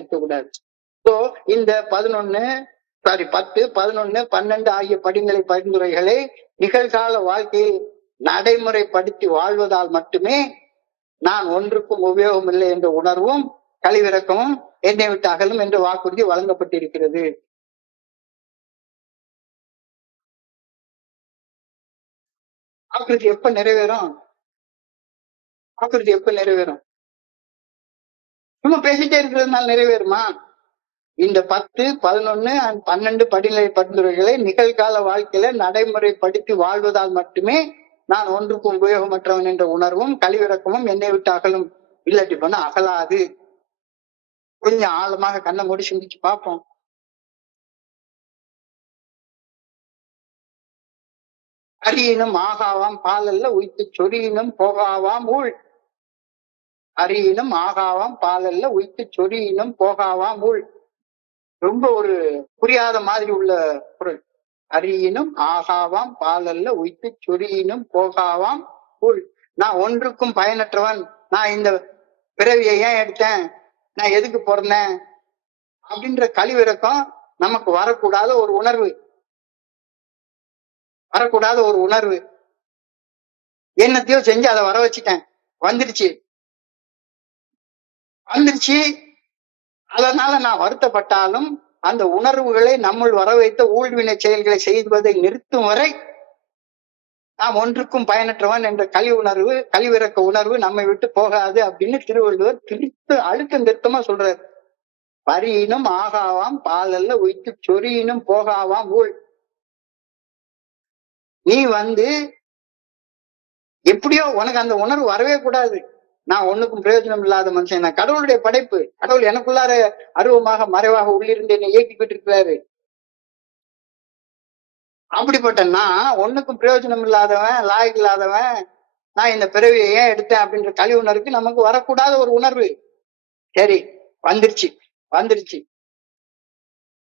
இருக்கக்கூடாது. ஸோ இந்த 10, 11, 12 ஆகிய படிநிலை பரிந்துரைகளை நிகழ்கால வாழ்க்கையில் நடைமுறைப்படுத்தி வாழ்வதால் மட்டுமே நான் ஒன்றுக்கும் உபயோகம் இல்லை என்ற உணர்வும் கழிவிறக்கமும் என்னை விட்டு அகலும் என்ற வாக்குறுதி வழங்கப்பட்டிருக்கிறது. வாக்குறுதி எப்ப நிறைவேறும்? சும்மா பேசிட்டே இருக்கிறதுனால நிறைவேறுமா? இந்த 10, 11, 12 படிநிலை பரிந்துரைகளை நிகழ்கால வாழ்க்கையில நடைமுறைப்படுத்தி வாழ்வதால் மட்டுமே நான் ஒன்றுக்கும் உபயோகமற்றவன் என்ற உணர்வும் கழிவிறக்கமும் என்னை விட்டு அகலும். இல்லாட்டி பண்ண அகலாது. கொஞ்சம் ஆழமாக கண்ணை மூடி சிந்திச்சு பார்ப்போம். அரியினும் ஆகாவாம் பாலல்ல உய்த்து சொரியினும் போகாவாம் ஊழ். அரியினும் ஆகாவாம் பாலல்ல உய்த்து சொரியினும் போகாவாம் ஊழ். ரொம்ப ஒரு புரியாத மாதிரி உள்ள பொருள். அரியினும் ஆகாவாம் பாலல்ல உய்த்து சொரியினும் போகாவாம் ஊழ். நான் ஒன்றுக்கும் பயனற்றவன், நான் இந்த பிறவியை ஏன் எடுத்தேன், நான் எதுக்கு பிறந்தேன் அப்படின்ற கழிவிறக்கம் நமக்கு வரக்கூடாத ஒரு உணர்வு. என்னத்தையோ செஞ்சு அதை வர வச்சுட்டேன், வந்துருச்சு. அதனால நான் வருத்தப்பட்டாலும் அந்த உணர்வுகளை நம்முள் வர வைத்த ஊழ்வினை செயல்களை செய்வதை நிறுத்தும் வரை நாம் ஒன்றுக்கும் பயனற்றவன் என்ற கழிவிறக்க உணர்வு நம்மை விட்டு போகாது அப்படின்னு திருவள்ளுவர் அழுத்தம் திருத்தமா சொல்றாரு. பரியினும் ஆகாவாம் பாலல்ல உய்த்து சொரியினும் போகாவாம் ஊழ். நீ எப்படியோ உனக்கு அந்த உணர்வு வரவே கூடாது. நான் ஒண்ணுக்கும் பிரயோஜனம் இல்லாத மனுஷன், நான் கடவுளுடைய படைப்பு, கடவுள் எனக்குள்ளார அருவமாக மறைவாக உள்ளிருந்து என்னை இயக்கிக்கிட்டு இருக்கிறாரு. அப்படிப்பட்ட நான் ஒண்ணுக்கும் பிரயோஜனம் இல்லாதவன், லாய்க்கு இல்லாதவன், நான் இந்த பிறவியை ஏன் எடுத்தேன் அப்படின்ற கழி உணர்வுக்கு நமக்கு வரக்கூடாத ஒரு உணர்வு. சரி, வந்துருச்சு.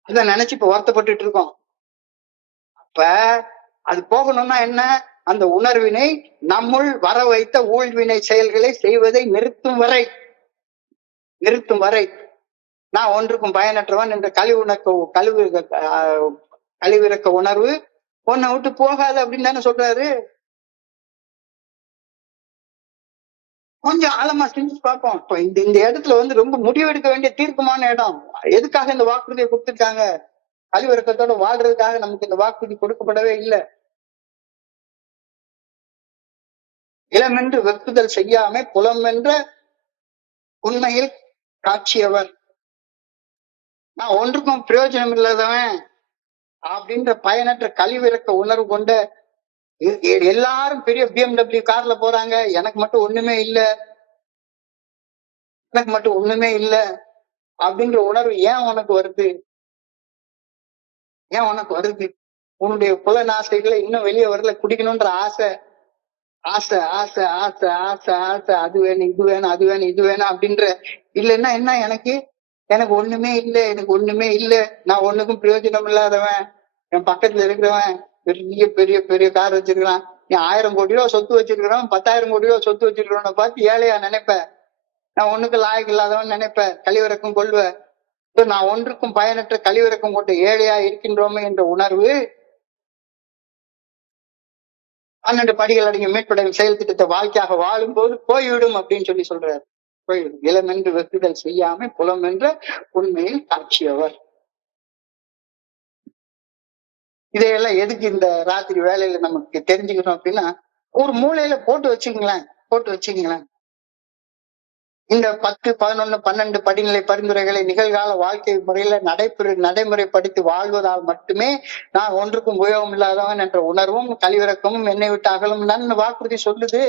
அத நினைச்சு இப்ப வருத்தப்பட்டு இருக்கோம். அப்ப அது போகணும்னா என்ன? அந்த உணர்வினை நம்முள் வர வைத்த ஊழ்வினை செயல்களை செய்வதை நிறுத்தும் வரை நான் ஒன்றுக்கும் பயனற்றவன் என்ற கழிவிறக்க உணர்வு உன்னை விட்டு போகாது அப்படின்னு தானே சொல்றாரு. கொஞ்சம் ஆழமா சிந்திச்சு பார்ப்போம். இப்ப இந்த இடத்துல ரொம்ப முடிவெடுக்க வேண்டிய தீர்க்கமான இடம். எதுக்காக இந்த வாக்குறுதியை கொடுத்துருக்காங்க? கழிவிறக்கத்தோட வாழ்றதுக்காக நமக்கு இந்த வாக்குறுதி கொடுக்கப்படவே இல்லை. இளமென்று வெப்புதல் செய்யாம புலமென்ற உண்மையில் காட்சியவர். நான் ஒன்றுக்கும் பிரயோஜனம் இல்லாதவன் அப்படின்ற பயனற்ற கழிவிறக்க உணர்வு கொண்ட எல்லாரும் பெரிய BMW கார்ல போறாங்க, எனக்கு மட்டும் ஒண்ணுமே இல்லை அப்படின்ற உணர்வு ஏன் உனக்கு வருது? உன்னுடைய புலனாசைகளை இன்னும் வெளியே வரல, குடிக்கணும்ன்ற ஆசை, அது வேணும் இது வேணும் அது வேணும் இது வேணும் அப்படின்ற. இல்லைன்னா என்ன, எனக்கு ஒண்ணுமே இல்லை, நான் ஒண்ணுக்கும் பிரயோஜனம் இல்லாதவன், என் பக்கத்துல இருக்கிறவன் பெரிய பெரிய பெரிய கார் வச்சிருக்கிறான், நீ 1000 கோடி ரூபா சொத்து வச்சிருக்கிறவன் 10,000 கோடி ரூபா சொத்து வச்சிருக்கிறவனை பார்த்து ஏழையா நினைப்ப, நான் ஒண்ணுக்கு லாயக்கு இல்லாதவன் நினைப்ப, கழிவிறக்கம் கொள்வ. நான் ஒன்றுக்கும் பயனற்ற கழிவிறக்கம் கொண்ட ஏழையா இருக்கின்றோமே என்ற உணர்வு 12 படிகள் அடங்கிய மீட்படையும் செயல் திட்டத்தை வாழ்க்கையாக வாழும் போது போய்விடும் அப்படின்னு சொல்றாரு. போய்விடும். இளம் என்று வெக்குதல் செய்யாம புலம் என்ற உண்மையில் காட்சியவர். இதையெல்லாம் எதுக்கு இந்த ராத்திரி வேலையில நமக்கு தெரிஞ்சுக்கணும் அப்படின்னா, ஒரு மூலையில போட்டு வச்சுங்களேன். இந்த 10, 11, 12 படிநிலை பரிந்துரைகளை நிகழ்கால வாழ்க்கை முறையில நடைமுறைப்படுத்தி வாழ்வதால் மட்டுமே நான் ஒன்றுக்கும் உபயோகம் இல்லாதவன் என்ற உணர்வும் கழிவிறக்கமும் என்னை விட்டு அகலும் தான் வாக்குறுதி சொல்லுது.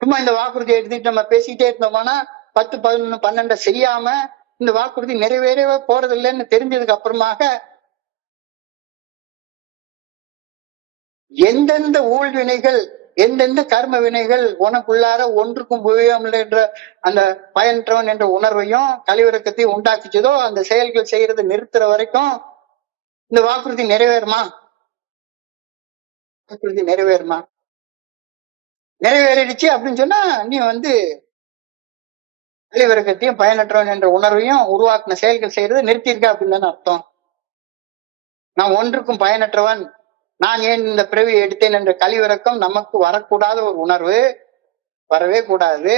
சும்மா இந்த வாக்குறுதி எடுத்துட்டு நம்ம பேசிக்கிட்டே இருந்தோம்னா 10, 11, 12 செய்யாம இந்த வாக்குறுதி நிறைவேறவே போறது இல்லைன்னு தெரிஞ்சதுக்கு அப்புறமாக எந்தெந்த ஊழ்வினைகள் எந்தெந்த கர்ம வினைகள் உனக்குள்ளார ஒன்றுக்கும் உபயோகம் இல்லை என்ற அந்த பயனற்றவன் என்ற உணர்வையும் கழிவிறக்கத்தையும் உண்டாக்கிச்சதோ அந்த செயல்கள் செய்யறது நிறுத்துற வரைக்கும் இந்த வாக்குறுதி நிறைவேறுமா? வாக்குறுதி நிறைவேறுமா? நிறைவேறிடுச்சு அப்படின்னு சொன்னா நீ கழிவிறக்கத்தையும் பயனற்றவன் என்ற உணர்வையும் உருவாக்குன செயல்கள் செய்யறது நிறுத்தியிருக்க அப்படின்னு தானே அர்த்தம். நான் ஒன்றுக்கும் பயனற்றவன், நான் ஏன் இந்த பிறவியை எடுத்தேன் என்ற கழிவிறக்கம் நமக்கு வரக்கூடாத ஒரு உணர்வு, வரவே கூடாது.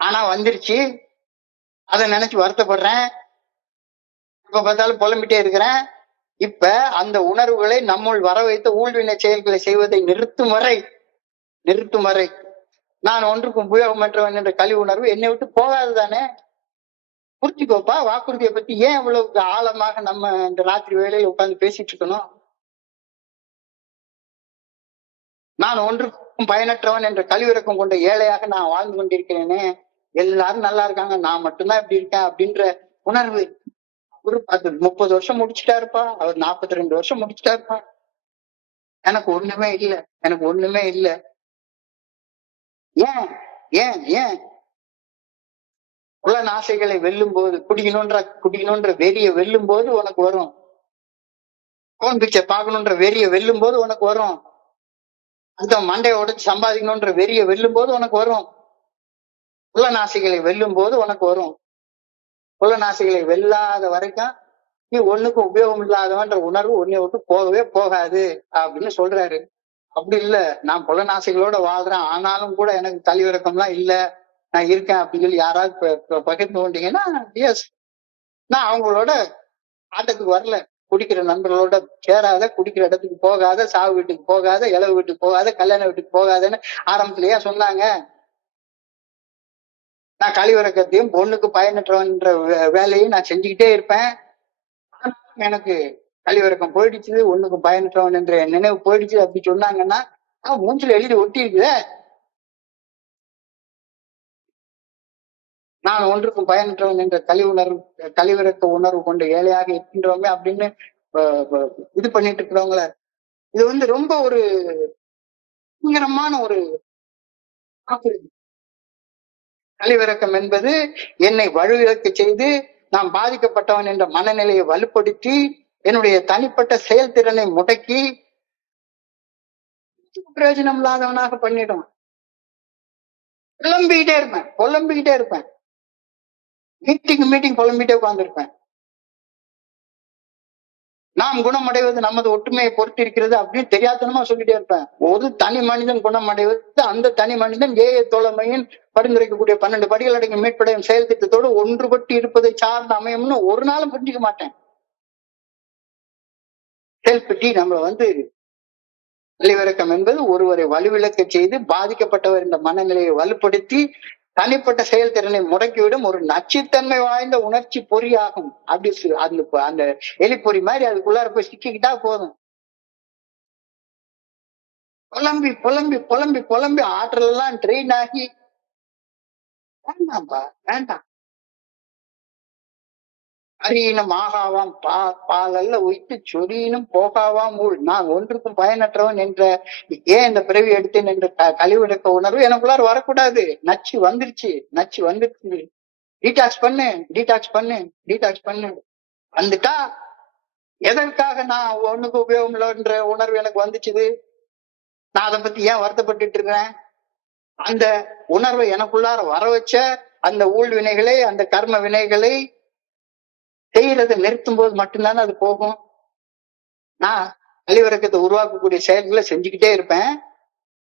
ஆனா வந்துருச்சு, அதை நினைச்சு வருத்தப்படுறேன், இப்ப பார்த்தாலும் புலம்பிட்டே இருக்கிறேன். இப்ப அந்த உணர்வுகளை நம்முள் வர வைத்த ஊழ்வினை செயல்களை செய்வதை நிறுத்தும் வரை நான் ஒன்றுக்கும் உபயோகமற்றவன் என்ற கழிவு உணர்வு என்னை விட்டு போகாது தானே. புரிஞ்சுக்கோப்பா, வாக்குறுதியை பத்தி ஏன் இவ்வளவு ஆழமாக நம்ம இந்த ராத்திரி வேளையில உட்கார்ந்து பேசிட்டு இருக்கணும்? நான் ஒன்றுக்கும் பயனற்றவன் என்ற கழிவிறக்கம் கொண்ட ஏழையாக நான் வாழ்ந்து கொண்டிருக்கிறேனே, எல்லாரும் நல்லா இருக்காங்க, நான் மட்டும்தான் இப்படி இருக்கேன் அப்படின்ற உணர்வு. ஒரு 30 வருஷம் முடிச்சுட்டாருப்பா, அவர் 42 வருஷம் முடிச்சுட்டாருப்பா, எனக்கு ஒண்ணுமே இல்லை. ஏன் ஏன் ஏன் புலன் ஆசைகளை வெல்லும் போது, குடிக்கணுன்ற வெறிய வெல்லும் போது உனக்கு வரும். போன் பிக்சர் பார்க்கணுன்ற வெறிய வெல்லும் போது உனக்கு வரும். அந்த மண்டையை உடைச்சு சம்பாதிக்கணுன்ற வெறிய வெல்லும் போது உனக்கு வரும். புலனாசைகளை வெல்லும் போது உனக்கு வரும். புலனாசைகளை வெல்லாத வரைக்கும் நீ ஒண்ணுக்கும் உபயோகம் இல்லாதவன்ற உணர்வு உன்னை விட்டு போகவே போகாது அப்படின்னு சொல்றாரு. அப்படி இல்ல, நான் புலனாசைகளோட வாழ்றேன், ஆனாலும் கூட எனக்கு கழிவிறக்கம்லாம் இல்ல, நான் இருக்கேன் அப்படின்னு சொல்லி யாராவது பகிர்ந்து கொண்டீங்கன்னா, எஸ், நான் அவங்களோட ஆட்டத்துக்கு வரல. குடிக்கிற நண்பர்களோட சேராத, குடிக்கிற இடத்துக்கு போகாத, சாவு வீட்டுக்கு போகாத, இளவு வீட்டுக்கு போகாத, கல்யாண வீட்டுக்கு போகாதன்னு ஆரம்பத்திலேயே சொன்னாங்க. நான் கழிவிறக்கத்தையும் பொண்ணுக்கு பயனற்றவன்ற வேலையும் நான் செஞ்சுக்கிட்டே இருப்பேன். எனக்கு கழிவிறக்கம் போயிடுச்சு, ஒண்ணுக்கு பயனற்றவன் என்ற நினைவு போயிடுச்சு அப்படி சொன்னாங்கன்னா மூஞ்சில எழுதி ஒட்டி இருக்குதே, நான் ஒன்றுக்கும் பயனற்றவன் என்ற கழிவிறக்க உணர்வு கொண்ட ஏழையாக இருக்கின்றவங்க அப்படின்னு இது பண்ணிட்டு இருக்கிறவங்கள, இது ரொம்ப ஒரு பயங்கரமான ஒரு வாக்குறுதி. கழிவிறக்கம் என்பது என்னை வலுவிழக்க செய்து நான் பாதிக்கப்பட்டவன் என்ற மனநிலையை வலுப்படுத்தி என்னுடைய தனிப்பட்ட செயல்திறனை முடக்கி பிரயோஜனம் இல்லாதவனாக பண்ணிடும். புலம்பிக்கிட்டே இருப்பேன், மீட்டிங் புலம்பிட்டே உட்கார்ந்துருப்பேன். நாம் குணமடைவது நமது ஒற்றுமையை பொறுத்து இருக்கிறது அப்படின்னு தெரியாதனமா சொல்லிட்டே இருப்பேன். ஒரு தனி மனிதன் குணமடைவது அந்த தனி மனிதன் தோழமையின் பரிந்துரைக்கக்கூடிய 12 படிகள் அடங்கிய மீட்படையும் செயல் திட்டத்தோடு ஒன்றுபட்டு இருப்பதை சார்ந்து அமையும்னு ஒரு நாளும் புரிஞ்சுக்க மாட்டேன். செல்ஃப் நம்மள கழிவிறக்கம் என்பது ஒருவரை வலுவிழக்க செய்து பாதிக்கப்பட்டவர் இந்த மனநிலையை வலுப்படுத்தி தனிப்பட்ட செயல்திறனை முடக்கிவிடும் ஒரு நச்சுத்தன்மை வாய்ந்த உணர்ச்சி பொறியாகும். அப்படி அந்த எலிப்பொறி மாதிரி அதுக்குள்ளார போய் சிக்கிக்கிட்டா போதும். புலம்பி புலம்பி புலம்பி புலம்பி ஆற்றல் எல்லாம் ட்ரெயின் ஆகி வேண்டாம். அரியனும் ஆகாவாம் பாலல்ல உயித்து சொரியினும் போகாவாம் ஊழ், நான் ஒன்றுக்கும் பயனற்றவன் என்ற ஏன் இந்த பிறவி எடுத்தேன் என்ற கழிவிறக்க உணர்வு எனக்குள்ளார வரக்கூடாது. நச்சு வந்துருச்சு. டீடாக்ஸ் பண்ணு வந்துட்டா எதற்காக நான் ஒண்ணுக்கு உபயோகம் இல்லைன்ற உணர்வு எனக்கு வந்துச்சுது? நான் அதை பத்தி ஏன் வருத்தப்பட்டு இருக்கிறேன்? அந்த உணர்வை எனக்குள்ளார வர வச்ச அந்த ஊழ் வினைகளை, அந்த கர்ம வினைகளை செய்யறதை நிறுத்தும் போது மட்டும்தானே அது போகும். நான் கழிவிறக்கத்தை உருவாக்கக்கூடிய செயல்களை செஞ்சுக்கிட்டே இருப்பேன்.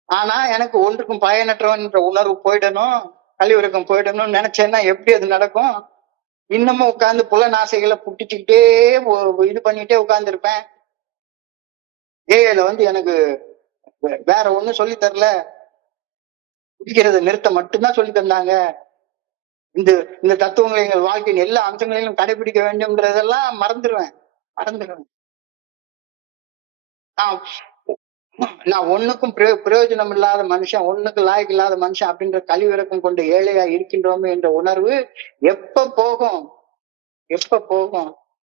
ஆனா எனக்கு ஒன்றுக்கும் பயனற்றவன் என்ற உணர்வு போயிடணும், கழிவிறக்கம் போயிடணும்னு நினைச்சேன்னா எப்படி அது நடக்கும்? இன்னமும் உட்கார்ந்து புலனாசைகளை புட்டிச்சுக்கிட்டே இது பண்ணிட்டே உட்கார்ந்து இருப்பேன். ஏல எனக்கு வேற ஒண்ணும் சொல்லி தரல, குடிக்கிறத நிறுத்த மட்டும்தான் சொல்லி தந்தாங்க. இந்த தத்துவங்களை எங்கள் வாழ்க்கையின் எல்லா அம்சங்களையும் கடைபிடிக்க வேண்டும்ன்றதெல்லாம் மறந்துடுவேன். நான் ஒண்ணுக்கும் பிரயோஜனம் இல்லாத மனுஷன், ஒண்ணுக்கு லாய்க்கு இல்லாத மனுஷன் அப்படின்ற கழிவிறக்கம் கொண்டு ஏழையா இருக்கின்றோமே என்ற உணர்வு எப்ப போகும்?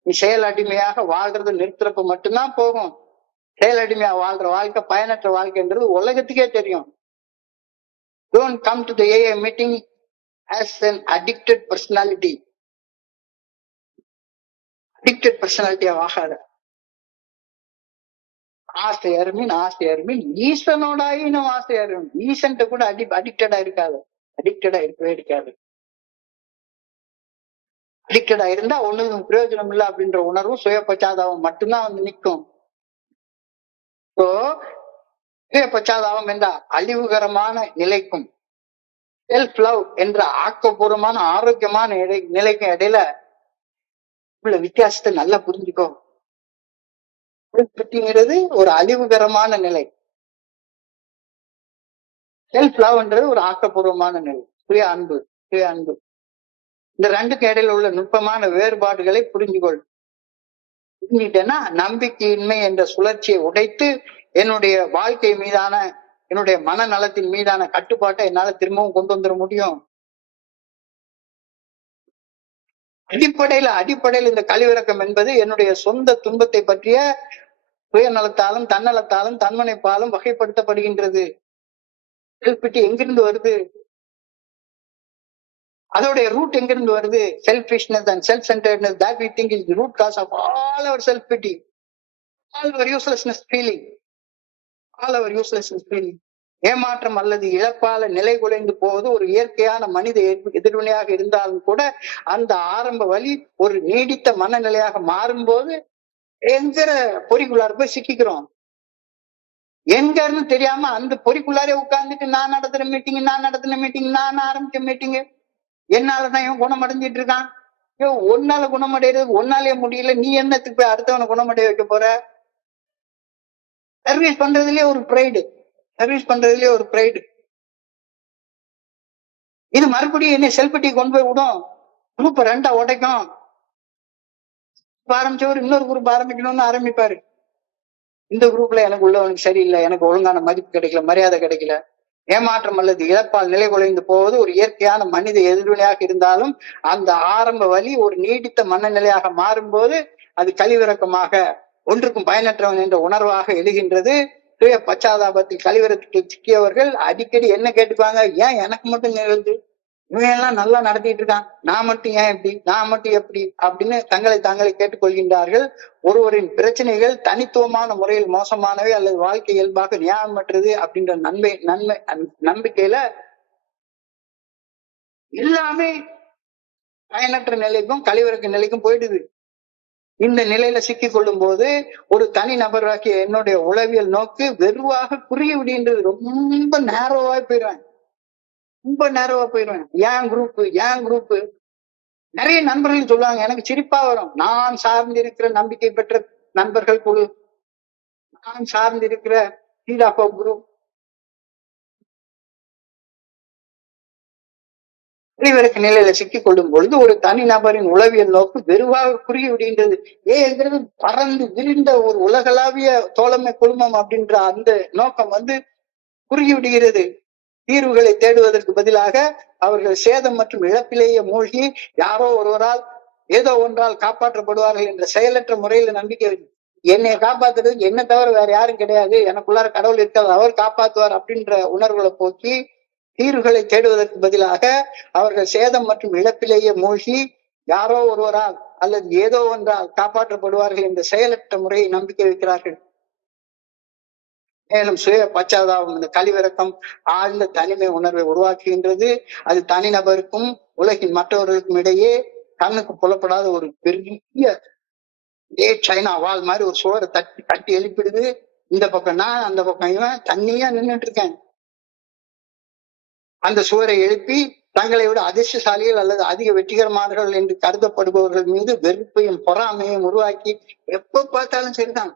நீ செயல் அடிமையாக வாழ்றது நிறுத்துறப்ப மட்டும்தான் போகும். செயல் அடிமையா வாழ்ற வாழ்க்கை பயனற்ற வாழ்க்கைன்றது உலகத்துக்கே தெரியும். Don't come to the AA meeting as an addicted personality. Addicted personality ஆகாத. ஆசையர் மீன் ஈசனோடாயினும் ஆசையர். ஈசன்ட்ட கூட அடிக்டடா இருக்காது. அடிக்டடா இருக்கவே இருக்காது. அடிக்டடா இருந்தா ஒண்ணுக்கும் பிரயோஜனம் இல்லை அப்படின்ற உணர்வும் சுய பச்சாதாபம் மட்டும்தான் நிற்கும். சுய பச்சாதாபம் என்ற அழிவுகரமான நிலைக்கும் செல்ஃப் லவ் என்ற ஆக்கப்பூர்வமான ஆரோக்கியமான நிலைக்கும் இடையில உள்ள வித்தியாசத்தை நல்லா புரிஞ்சுக்கோ. ஒரு அழிவுகரமான நிலை, செல்ஃப் லவ்ன்றது ஒரு ஆக்கப்பூர்வமான நிலை, சுய அன்பு. இந்த ரெண்டுக்கு இடையில உள்ள நுட்பமான வேறுபாடுகளை புரிஞ்சுக்கிட்டேன்னா நம்பிக்கையின்மை என்ற சுழற்சியை உடைத்து என்னுடைய வாழ்க்கை மீதான, என்னுடைய மனநலத்தின் மீதான கட்டுப்பாட்டை என்னால திரும்பவும் கொண்டு வந்துட முடியும். அடிப்படையில் இந்த கழிவிறக்கம் என்பது என்னுடைய சொந்த துன்பத்தை பற்றிய சுயநலத்தாலும் தன்னலத்தாலும் தன்மனைப்பாலும் வகைப்படுத்தப்படுகின்றது. எங்கிருந்து வருது? அதோடைய ரூட் எங்கிருந்து வருது? Selfishness and self centredness that we think is the root cause of all our self pity, all our uselessness feeling. ஏமாற்றம் அல்லது இழப்பால நிலை குலைந்து போவது ஒரு இயற்கையான மனித எதிர்வினையாக இருந்தாலும் கூட அந்த ஆரம்ப வழி ஒரு நீடித்த மனநிலையாக மாறும்போது என்கிற பொறிக்குள்ளார போய் சிக்கிக்கிறோம். எங்கன்னு தெரியாம அந்த பொறிக்குள்ளாரே உட்கார்ந்துட்டு நான் நடத்தின மீட்டிங், நான் ஆரம்பிச்ச மீட்டிங், என்னாலதான் இவன் குணமடைஞ்சிட்டு இருக்கான். ஒன்னால குணமடைகிறது ஒன்னாலே முடியல, நீ என்னத்துக்கு போய் அடுத்தவனை குணமடைய வைக்க போற? சர்வீஸ் பண்றதுலயே ஒரு பிரைடு. இது மறுபடியும் என்ன செல்பட்டி கொண்டு போய் விடும், குரூப் ரெண்டா உடைக்கும். ஆரம்பிச்சவர் இன்னொரு குரூப் ஆரம்பிக்கணும்னு ஆரம்பிப்பாரு. இந்த குரூப்ல எனக்கு உள்ளவனுக்கு சரியில்லை, எனக்கு ஒழுங்கான மதிப்பு கிடைக்கல, மரியாதை கிடைக்கல. ஏமாற்றம் அல்லது இழப்பால் நிலை குலைந்து போவது ஒரு இயற்கையான மனித எதிர்வினையாக இருந்தாலும் அந்த ஆரம்ப வழி ஒரு நீடித்த மனநிலையாக மாறும்போது அது கழிவிறக்கமாக ஒன்றுக்கும் பயனற்றவன் என்ற உணர்வாக எழுகின்றது. சுய பச்சாதாபத்தில் கழிவிறக்கத்தில் சிக்கியவர்கள் அடிக்கடி என்ன கேட்டுப்பாங்க? ஏன் எனக்கு மட்டும் நிகழ்ந்து, இவன் எல்லாம் நல்லா நடத்திட்டு இருக்கான், நான் மட்டும் ஏன் எப்படி, நான் மட்டும் எப்படி அப்படின்னு தாங்களை கேட்டுக்கொள்கின்றார்கள். ஒருவரின் பிரச்சனைகள் தனித்துவமான முறையில் மோசமானவை அல்லது வாழ்க்கை இயல்பாக நியாயமற்றது அப்படின்ற நம்பிக்கையில எல்லாமே பயனற்ற நிலைக்கும் கழிவிறக்க நிலைக்கும் போயிடுது. இந்த நிலையில சிக்கிக் கொள்ளும் போது ஒரு தனி நபராகிய என்னுடைய உளவியல் நோக்கு வெறுவாக குறுகி விடுகின்றது. ரொம்ப நேரோவா போயிடுவேன். ஏன் குரூப் நிறைய நண்பர்கள் சொல்லுவாங்க, எனக்கு சிரிப்பா வரும். நான் சார்ந்து இருக்கிற நம்பிக்கை பெற்ற நண்பர்கள் குழு, நான் சார்ந்து இருக்கிற குரூப் கழிவிறக்க நிலையில சிக்கிக் கொள்ளும் பொழுது ஒரு தனி நபரின் உளவியல் நோக்கு வெறுவாக குறுகி விடுகின்றது. ஏங்கிறது பறந்து விரிந்த ஒரு உலகளாவிய தோழமை குழுமம் அப்படின்ற அந்த நோக்கம் குறுகி விடுகிறது. தீர்வுகளை தேடுவதற்கு பதிலாக அவர்கள் சேதம் மற்றும் இழப்பிலேயே மூழ்கி யாரோ ஒருவரால் ஏதோ ஒன்றால் காப்பாற்றப்படுவார்கள் என்ற செயலற்ற முறையில நம்பிக்கை, என்னை காப்பாத்துறதுக்கு என்ன தவிர வேற யாரும் கிடையாது, எனக்குள்ளார கடவுள் இருக்காது, அவர் காப்பாற்றுவார் அப்படின்ற உணர்வுகளை போக்கி தீர்வுகளை தேடுவதற்கு பதிலாக அவர்கள் சேதம் மற்றும் இழப்பிலேயே மூழ்கி யாரோ ஒருவரால் அல்லது ஏதோ ஒன்றால் காப்பாற்றப்படுவார்கள் என்ற செயலற்ற முறையை நம்பிக்கை வைக்கிறார்கள். மேலும் சுய பச்சாதாபம், இந்த கழிவிறக்கம் ஆழ்ந்த தனிமை உணர்வை உருவாக்குகின்றது. அது தனிநபருக்கும் உலகின் மற்றவர்களுக்கும் இடையே கண்ணுக்கு புலப்படாத ஒரு பெரிய சைனா வால் மாதிரி ஒரு சுவரை கட்டி எழுப்பிடுது. இந்த பக்கம் நான், அந்த பக்கம் இவன் தண்ணியா நின்றுட்டு இருக்கேன். அந்த சுவரை எழுப்பி தங்களை விட அதிர்ஷ்டசாலிகள் அல்லது அதிக வெற்றிகரமானவர்கள் என்று கருதப்படுபவர்கள் மீது வெறுப்பையும் பொறாமையும் உருவாக்கி எப்ப பார்த்தாலும் சரிதான்.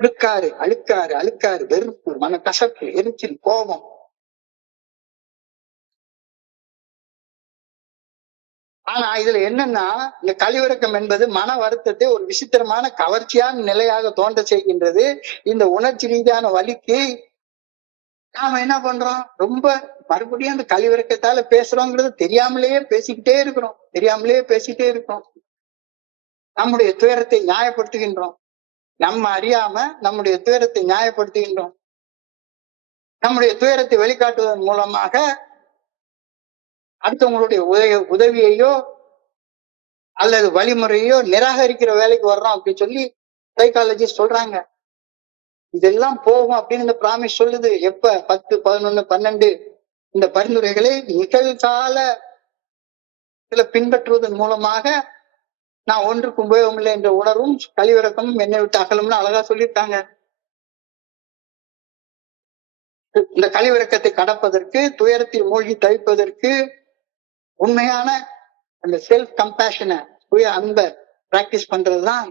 அழுக்காறு வெறுப்பு, மனக்கசப்பு, எரிச்சல், கோபம். ஆனா இதுல என்னன்னா, இந்த கழிவிறக்கம் என்பது மன வருத்தத்தை ஒரு விசித்திரமான கவர்ச்சியான நிலையாக தோன்ற செய்கின்றது. இந்த உணர்ச்சி ரீதியான வலிக்கு நாம என்ன பண்றோம், ரொம்ப மறுபடியும் அந்த கழிவிறக்கத்தால பேசுறோங்கிறது தெரியாமலேயே பேசிக்கிட்டே இருக்கிறோம். நம்முடைய துயரத்தை நியாயப்படுத்துகின்றோம். நம்ம அறியாம நம்முடைய துயரத்தை நியாயப்படுத்துகின்றோம். நம்முடைய துயரத்தை வெளிக்காட்டுவதன் மூலமாக அடுத்தவங்களுடைய உதவியையோ அல்லது வழிமுறையோ நிராகரிக்கிற வேலைக்கு வர்றோம் அப்படின்னு சொல்லி சைக்காலஜிஸ்ட் சொல்றாங்க. இதெல்லாம் போகும் அப்படின்னு இந்த பிராமிஸ் சொல்லுது. எப்ப 10, 11, 12 இந்த பரிந்துரைகளை நிகழ்கால பின்பற்றுவதன் மூலமாக நான் ஒன்றுக்கு உபயோகம் இல்லை என்ற உணர்வும் கழிவிறக்கமும் என்னை விட்டு அகலும்னு அழகா சொல்லியிருக்காங்க. இந்த கழிவிறக்கத்தை கடப்பதற்கு, துயரத்தில் மூழ்கி தவிப்பதற்கு உண்மையான அந்த செல்ஃப் கம்பேஷனை, சுய அன்பை பிராக்டிஸ் பண்றதுதான்,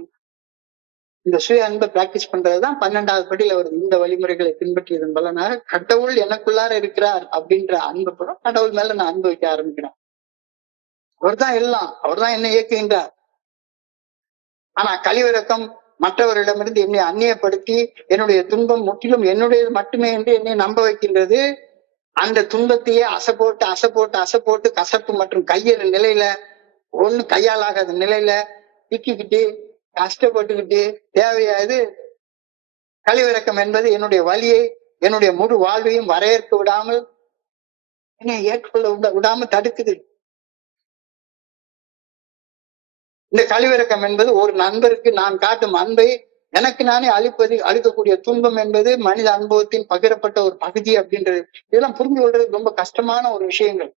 இந்த சுய அன்பை பிராக்டிஸ் பண்றதுதான் 12வது படியில வருது. இந்த வழிமுறைகளை பின்பற்றியதன் பலனாக கடவுள் எனக்குள்ளார இருக்கிறார் அப்படின்ற அன்பு கூட கடவுள் மேல நான் அன்பு வைக்க ஆரம்பிக்கிறேன். அவர்தான் எல்லாம், அவர்தான் என்னை இயக்குகின்றார். ஆனா கழிவிறக்கம் மற்றவரிடமிருந்து என்னை அந்நியப்படுத்தி என்னுடைய துன்பம் முற்றிலும் என்னுடையது மட்டுமே என்று என்னை நம்ப வைக்கின்றது. அந்த துன்பத்தையே அசை போட்டு கசப்பு மற்றும் கையெற நிலையில, ஒண்ணு கையாளாகாத நிலையில திக்கிக்கிட்டு கஷ்டப்பட்டுக்கிட்டு தேவையாது. கழிவிறக்கம் என்பது என்னுடைய வலியை, என்னுடைய முழு வாழ்வையும் வரையறுக்க விடாமல், என்னை ஏற்றுக்கொள்ள விடாமல் தடுக்குது. இந்த கழிவிறக்கம் என்பது ஒரு நண்பருக்கு நான் காட்டும் அன்பை எனக்கு நானே அளிக்கக்கூடிய துன்பம் என்பது மனித அனுபவத்தின் பகிரப்பட்ட ஒரு பகுதி அப்படின்றது. இதெல்லாம் புரிஞ்சு கொள்றது ரொம்ப கஷ்டமான ஒரு விஷயங்கள்.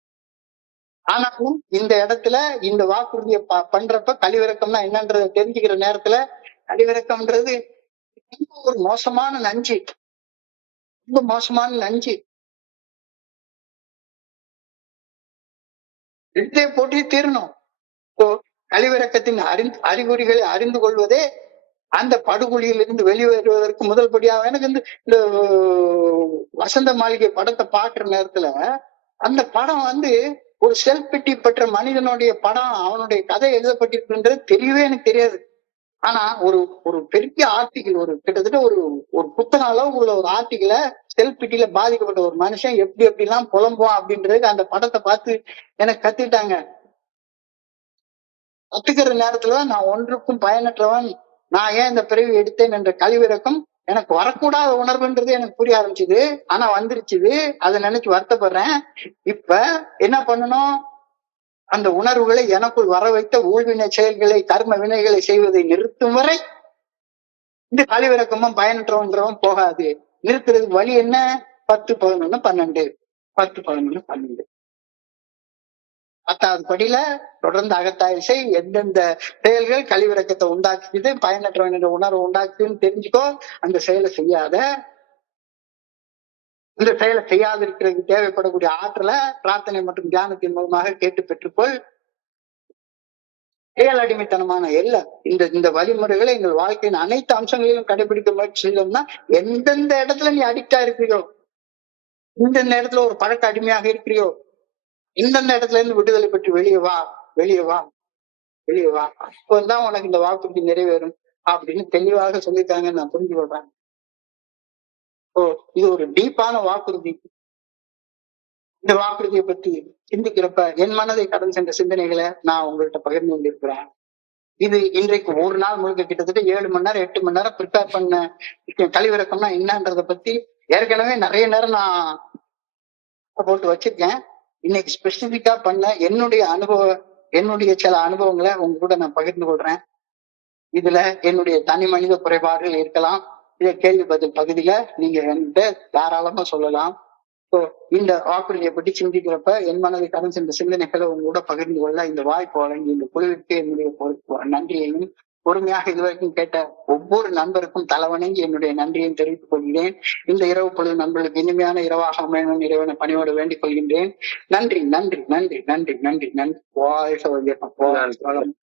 ஆனாலும் இந்த இடத்துல இந்த வாக்குறுதியை பண்றப்ப கழிவிறக்கம்னா என்னன்றதை தெரிஞ்சுக்கிற நேரத்துல, கழிவிறக்கம்ன்றது ஒரு மோசமான நஞ்சு, ரொம்ப மோசமான நஞ்சு. எடுத்தே போட்டி தீரணும். கழிவிறக்கத்தின் அறிகுறிகளை அறிந்து கொள்வதே அந்த படுகொலியில் இருந்து வெளிவருவதற்கு முதல் படியாக. எனக்கு இந்த வசந்த மாளிகை படத்தை பார்க்கிற நேரத்துல அந்த படம் ஒரு செல்ஃப் பிட்டி பெற்ற மனிதனுடைய படம், அவனுடைய கதை எழுதப்பட்டிருக்குன்றது தெரியவே எனக்கு தெரியாது. ஆனா ஒரு பெரிய ஆர்டிகிள், கிட்டத்தட்ட ஒரு புத்தக அளவு உள்ள ஒரு ஆர்டிகிள செல்ஃப் பிட்டியில பாதிக்கப்பட்ட ஒரு மனுஷன் எப்படி எல்லாம் புலம்புவான் அப்படின்றதுக்கு அந்த படத்தை பார்த்து எனக்கு கத்துக்கிட்டாங்க. கத்துக்கிற நேரத்துலதான் நான் ஒன்றுக்கும் பயனற்றவன், நான் ஏன் இந்த பிறவி எடுத்தேன் என்ற கழிவிறக்கம் எனக்கு வரக்கூடாத உணர்வுன்றது எனக்கு புரிய ஆரம்பிச்சுது. ஆனா வந்துருச்சுது, அதை நினைச்சு வருத்தப்படுறேன். இப்ப என்ன பண்ணணும், அந்த உணர்வுகளை எனக்குள் வர வைத்த ஊழ்வினை செயல்களை, கர்ம வினைகளை செய்வதை நிறுத்தும் வரை இந்த கழிவிறக்கமும் பயனற்றவன்றவன் போகாது. நிறுத்துறது வழி என்ன? 10, 11, 12 10, 11, 12 10வது படியில தொடர்ந்து அகத்தாய்வு செய். எந்தெந்த செயல்கள் கழிவிறக்கத்தை உண்டாக்குது, பயனற்றவன் என்ற உணர்வை உண்டாக்குதுன்னு தெரிஞ்சுக்கோ. அந்த செயலை செய்யாத. இந்த செயலை செய்யாதிருக்கிறதுக்கு தேவைப்படக்கூடிய ஆற்றலை பிரார்த்தனை மற்றும் தியானத்தின் மூலமாக கேட்டு பெற்றுக்கொள். செயல் அடிமைத்தனமான இந்த வழிமுறைகளை எங்கள் வாழ்க்கையின் அனைத்து அம்சங்களிலும் கடைபிடிக்க முயற்சி செய்தோம்னா, எந்தெந்த இடத்துல நீ அடிக்டா இருக்கிறியோ, எந்தெந்த இடத்துல ஒரு பழக்க அடிமையாக இருக்கிறியோ, இந்தந்த இடத்துல இருந்து விடுதலை பெற்று வெளியே வா. அப்பதான் உனக்கு இந்த வாக்குறுதி நிறைவேறும் அப்படின்னு தெளிவாக சொல்லிட்டாங்கன்னு நான் புரிஞ்சு கொள்றேன். இது ஒரு டீப்பான வாக்குறுதி. இந்த வாக்குறுதியை பற்றி சிந்திக்கிறப்ப என் மனதை கடந்து சென்ற சிந்தனைகளை நான் உங்கள்கிட்ட பகிர்ந்து கொண்டிருக்கிறேன். இது இன்றைக்கு ஒரு நாள் முழுக்க கிட்டத்தட்ட 7 மணி நேரம் 8 மணி நேரம் ப்ரிப்பேர் பண்ண கழிவிறக்கம்னா என்னன்றத பத்தி ஏற்கனவே நிறைய நேரம் நான் போட்டு வச்சிருக்கேன். இன்னைக்கு ஸ்பெசிபிக்கா பண்ண என்னுடைய அனுபவ என்னுடைய சில அனுபவங்களை உங்க கூட நான் பகிர்ந்து கொள்றேன். இதுல என்னுடைய தனி மனித குறைபாடுகள் இருக்கலாம். இதை கேள்வி பதில் பகுதியில நீங்க என்கிட்ட தாராளமா சொல்லலாம். இந்த வாக்குறுதியை பற்றி சிந்திக்கிறப்ப என் மனதை கடந்து சென்ற சிந்தனைகளை உங்களோட பகிர்ந்து கொள்ள இந்த வாய்ப்பு வழங்கி இந்த குழுவிற்கு என்னுடைய நன்றியையும், பொறுமையாக இதுவரைக்கும் கேட்ட ஒவ்வொரு நண்பருக்கும் தலைவணங்கி என்னுடைய நன்றியையும் தெரிவித்துக் கொள்கிறேன். இந்த இரவு பொழுது நண்பர்களுக்கு இனிமையான இரவாக அமையணும் இறைவனை பணியோடு வேண்டிக் கொள்கின்றேன். நன்றி நன்றி நன்றி நன்றி நன்றி நன்றி. வாழ்க வையகம்.